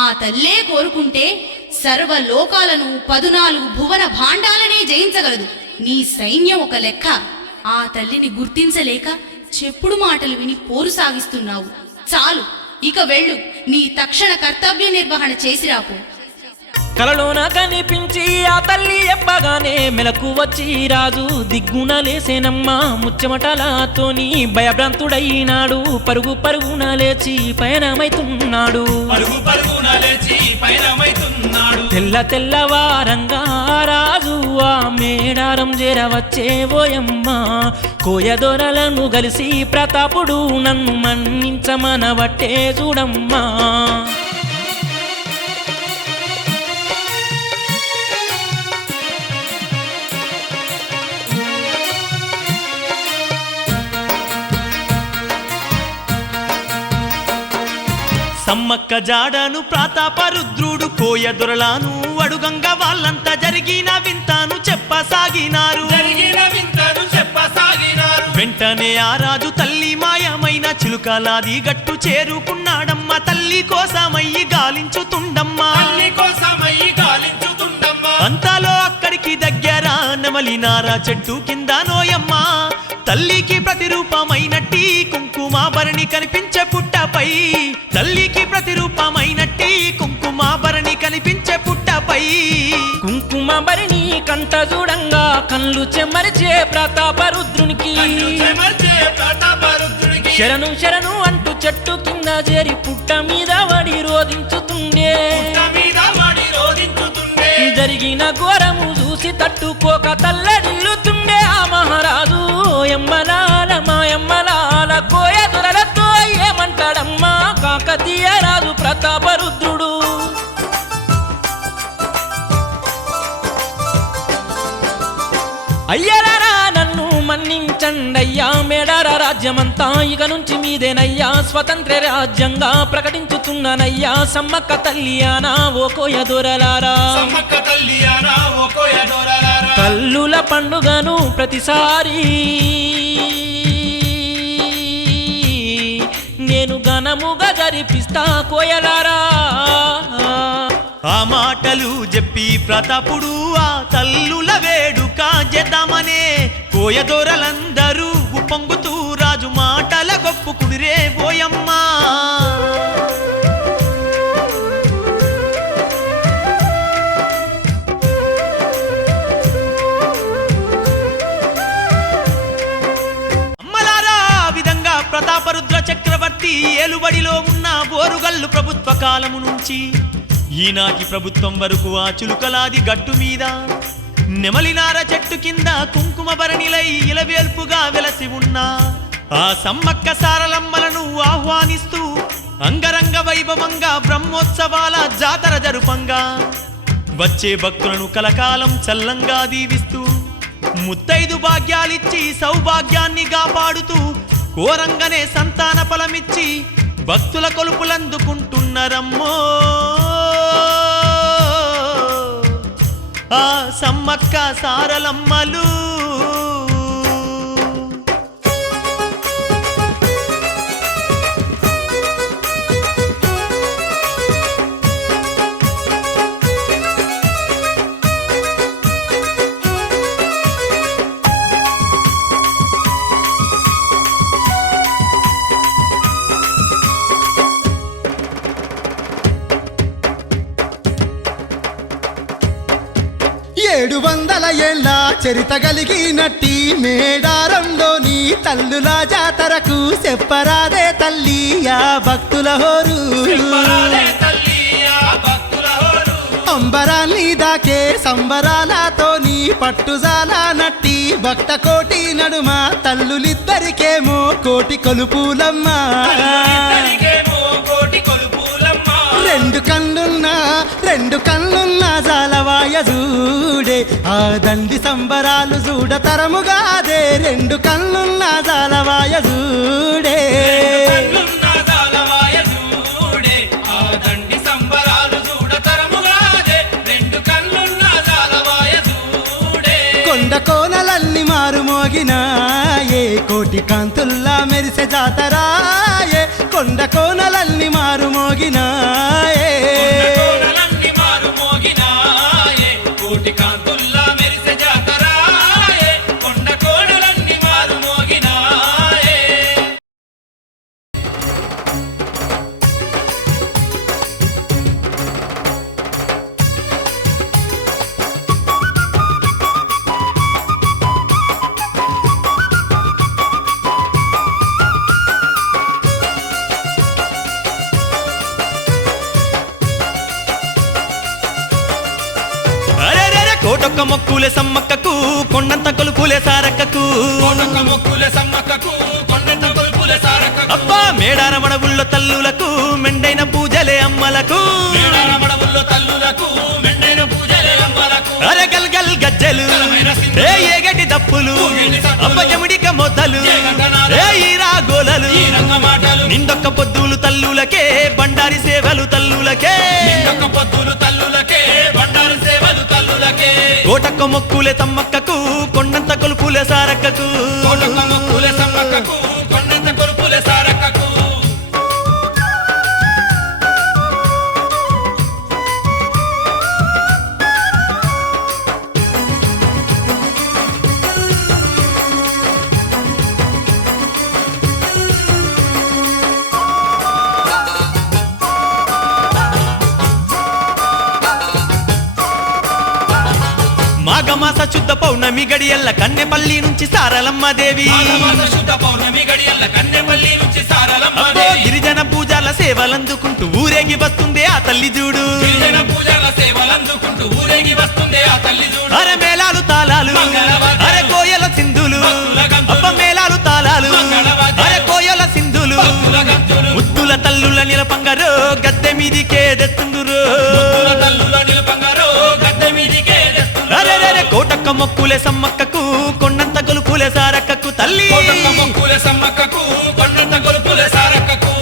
ఆ తల్లే కోరుకుంటే సర్వలోకాలను 14 భువన భాండాలనే జయించగలదు. నీ సైన్యం ఒక లెక్క. ఆ తల్లిని గుర్తించలేక చెప్పుడు మాటలు విని పోరు సాగిస్తున్నావు. చాలు, ఇక వెళ్ళు. నీ తక్షణ కర్తవ్య నిర్వహణ చేసిరాపు. కలలోన కనిపించి ఆ తల్లి ఎప్పగానే మెలకు వచ్చి రాజు దిగ్గున లేసేనమ్మ ముచ్చమటలాతోని భయభ్రాంతుడైనాడు. పరుగు పరుగున లేచి పయనమైతున్నాడు. తెల్ల తెల్లవారంగా రాజు ఆ మేడారం చేరవచ్చే ఓయమ్మ. కోయదొరలను కలిసి ప్రతాపుడు నన్ను మన్నించమనబట్టే చూడమ్మా. సమ్మక్క జాడను ప్రతాపరుద్రుడు కోయదొరలాను అడుగంగా వాళ్ళంతా జరిగిన వింతాను చెప్పసాగినారు. వెంటనే ఆ రాజు తల్లి మాయమైన చిలుకలాది గట్టు చేరుకున్నాడమ్మ. తల్లి కోసమయ్యి గాలించుతుండమ్మా. అంతలో అక్కడికి దగ్గర నెమలినార చెట్టు కింద నోయమ్మ తల్లికి ప్రతిరూపమైనట్టి కుంకుమాభరణి కనిపించే పుట్టపై. తల్లికి ప్రతిరూపమైనట్టి కుంకుమాభరణి కనిపించే పుట్టపై. కుంకుమాభరణి కంట చూడంగా కళ్ళు చెమరిచే ప్రతాపరుద్రునికి. శరణు శరణు అంటూ చెట్టు కింద చేరి పుట్ట మీద వడి రోధించుతుండే. జరిగిన ఘోరము చూసి తట్టుకోక తల్లడిల్లుతుండే ఆ మహారాజు. ఎమ్మలాల మాయమ్మలాల కోయదురలతో ఏమంటాడమ్మా కాకతీయ రాజు ప్రతాపరుద్రుడు. అయ్యలారా నన్ను మన్నించండయ్యా. మేడార రాజ్యమంతా ఇక నుంచి మీదేనయ్యా. స్వతంత్ర రాజ్యంగా ప్రకటించుతున్నానయ్యా. సమ్మక్క తల్లియానా ఓ కోయదొరలారా. కల్లుల పండుగను ప్రతిసారి నేను ఘనముగా జరిపిస్తా కోయలారా. ఆ మాటలు చెప్పి ప్రతాపుడు ఆ తల్లుల వేడుక చేద్దామనే కోయదొరలందరూ ఉప్పొంగుతూ రాజు మాటల గొప్పుకుడిరే పోయమ్మా. అమ్మలారా విధంగా ప్రతాపరుద్ర చక్రవర్తి ఏలుబడిలో ఉన్న బోరుగల్లు ప్రభుత్వ కాలము నుంచి ఈనాటి ప్రభుత్వం వరకు ఆ చులుకలాది గట్టు మీద నెమలినార చెట్టు కింద కుంకుమ భరణిలై ఇలవేల్పుగా వెలసి ఉన్న ఆ సమ్మక్క సారలమ్మలను ఆహ్వానిస్తూ అంగరంగ వైభవంగా బ్రహ్మోత్సవాల జాతర జరుపంగా వచ్చే భక్తులను కలకాలం చల్లంగా దీవిస్తూ ముత్తైదు భాగ్యాలిచ్చి సౌభాగ్యాన్ని కాపాడుతూ కోరంగనే సంతాన ఫలమిచ్చి భక్తుల కొలుపులందుకుంటున్నారమ్మో ఆ సమ్మక్క సారలమ్మలు. 700 ఏళ్ళ చరిత కలిగినట్టి మేడారంలోని తల్లుల జాతరకు చెప్పరాదే తల్లి ఆ భక్తుల హోరు అంబరాన్ని దాకే సంబరాలతోని పట్టుజాల నట్టి భక్త కోటి నడుమ తల్లులిద్దరికేమో కోటి కొలుపులమ్మ రెండు కళ్ళున్నా జాలవాయ చూడే ఆ దండి సంబరాలు చూడతరముగాదే రెండు కళ్ళున్నా జాలవాయ చూడే కొండ కోనలన్నీ మారుమోగినాయే కోటి కాంతుల్లా మెరిసే జాతరాయే కొండ కోనలన్నీ మారుమోగినాయే కోటి కాంతుల్లా మెరిసే జాతరాయే కొండ కోడలన్నీ మారుమోగినాయే కోటొక్క మొక్కులే సమ్మక్కకు కొండంత కొలుపులే సారక్కకు అబ్బా మేడారమణ ఊళ్ళో తల్లులకు మెండైన పూజలే అమ్మలకు అరే గల్ గల్ గజ్జలు ఏ ఏగటి దప్పులు అబ్బ జముడిక మొదలు ఏ ఈరా గోలలు నిందొక్క పొద్దులు తల్లులకే బండారి సేవలు తల్లులకే కోటక్క మొక్కులే తమ్మక్కకు కొండంత కొలుపులే సారక్కకు మాఘమాస శుద్ధ పౌర్ణమి గడియల్ల కన్నెపల్లి నుంచి సారలమ్మ దేవి అబ్బో గిరిజన పూజల సేవలందుకుంటూ ఊరేగి వస్తుంది ఆ తల్లి చూడు అరే మేళాలు తాళాలు అరే కోయల సింధులు అబ్బ మేళాలు తాళాలు అరే కోయల సింధులు ముద్దుల తల్లుల నిలపంగరో గద్దె మీదికే దెత్తుందురు అరే కోటక్క మొక్కులే సమ్మక్కకు కొండంత కొలుపులే సారక్కకు తల్లి సమ్మక్కకు కొండంత కొలుపులే సారక్కకు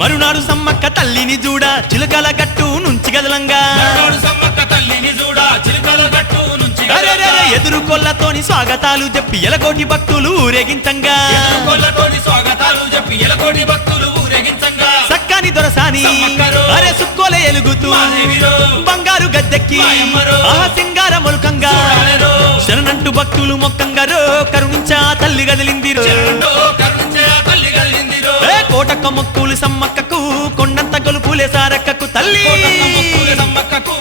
మరునాడు సమ్మక్క తల్లిని చూడ చిలుకల గట్టు నుంచి గదలంగా ఎదురు కొల్లతోని స్వాగతాలు చెప్పి ఎలకోటి భక్తులు ఊరేగించంగా సక్కని దొరసాని అరే సుక్కోల ఎలుగుతూ బంగారు గద్దెక్కి ఆహా సింగార మొలకంగా శరణంటూ భక్తులు మొక్కంగారో కరుణించా తల్లి గదిలిందిరో కోటక్క మొక్కులు సమ్మక్కకు కొండంత గొలుపులే సారక్కకు తల్లి సమ్మక్కకు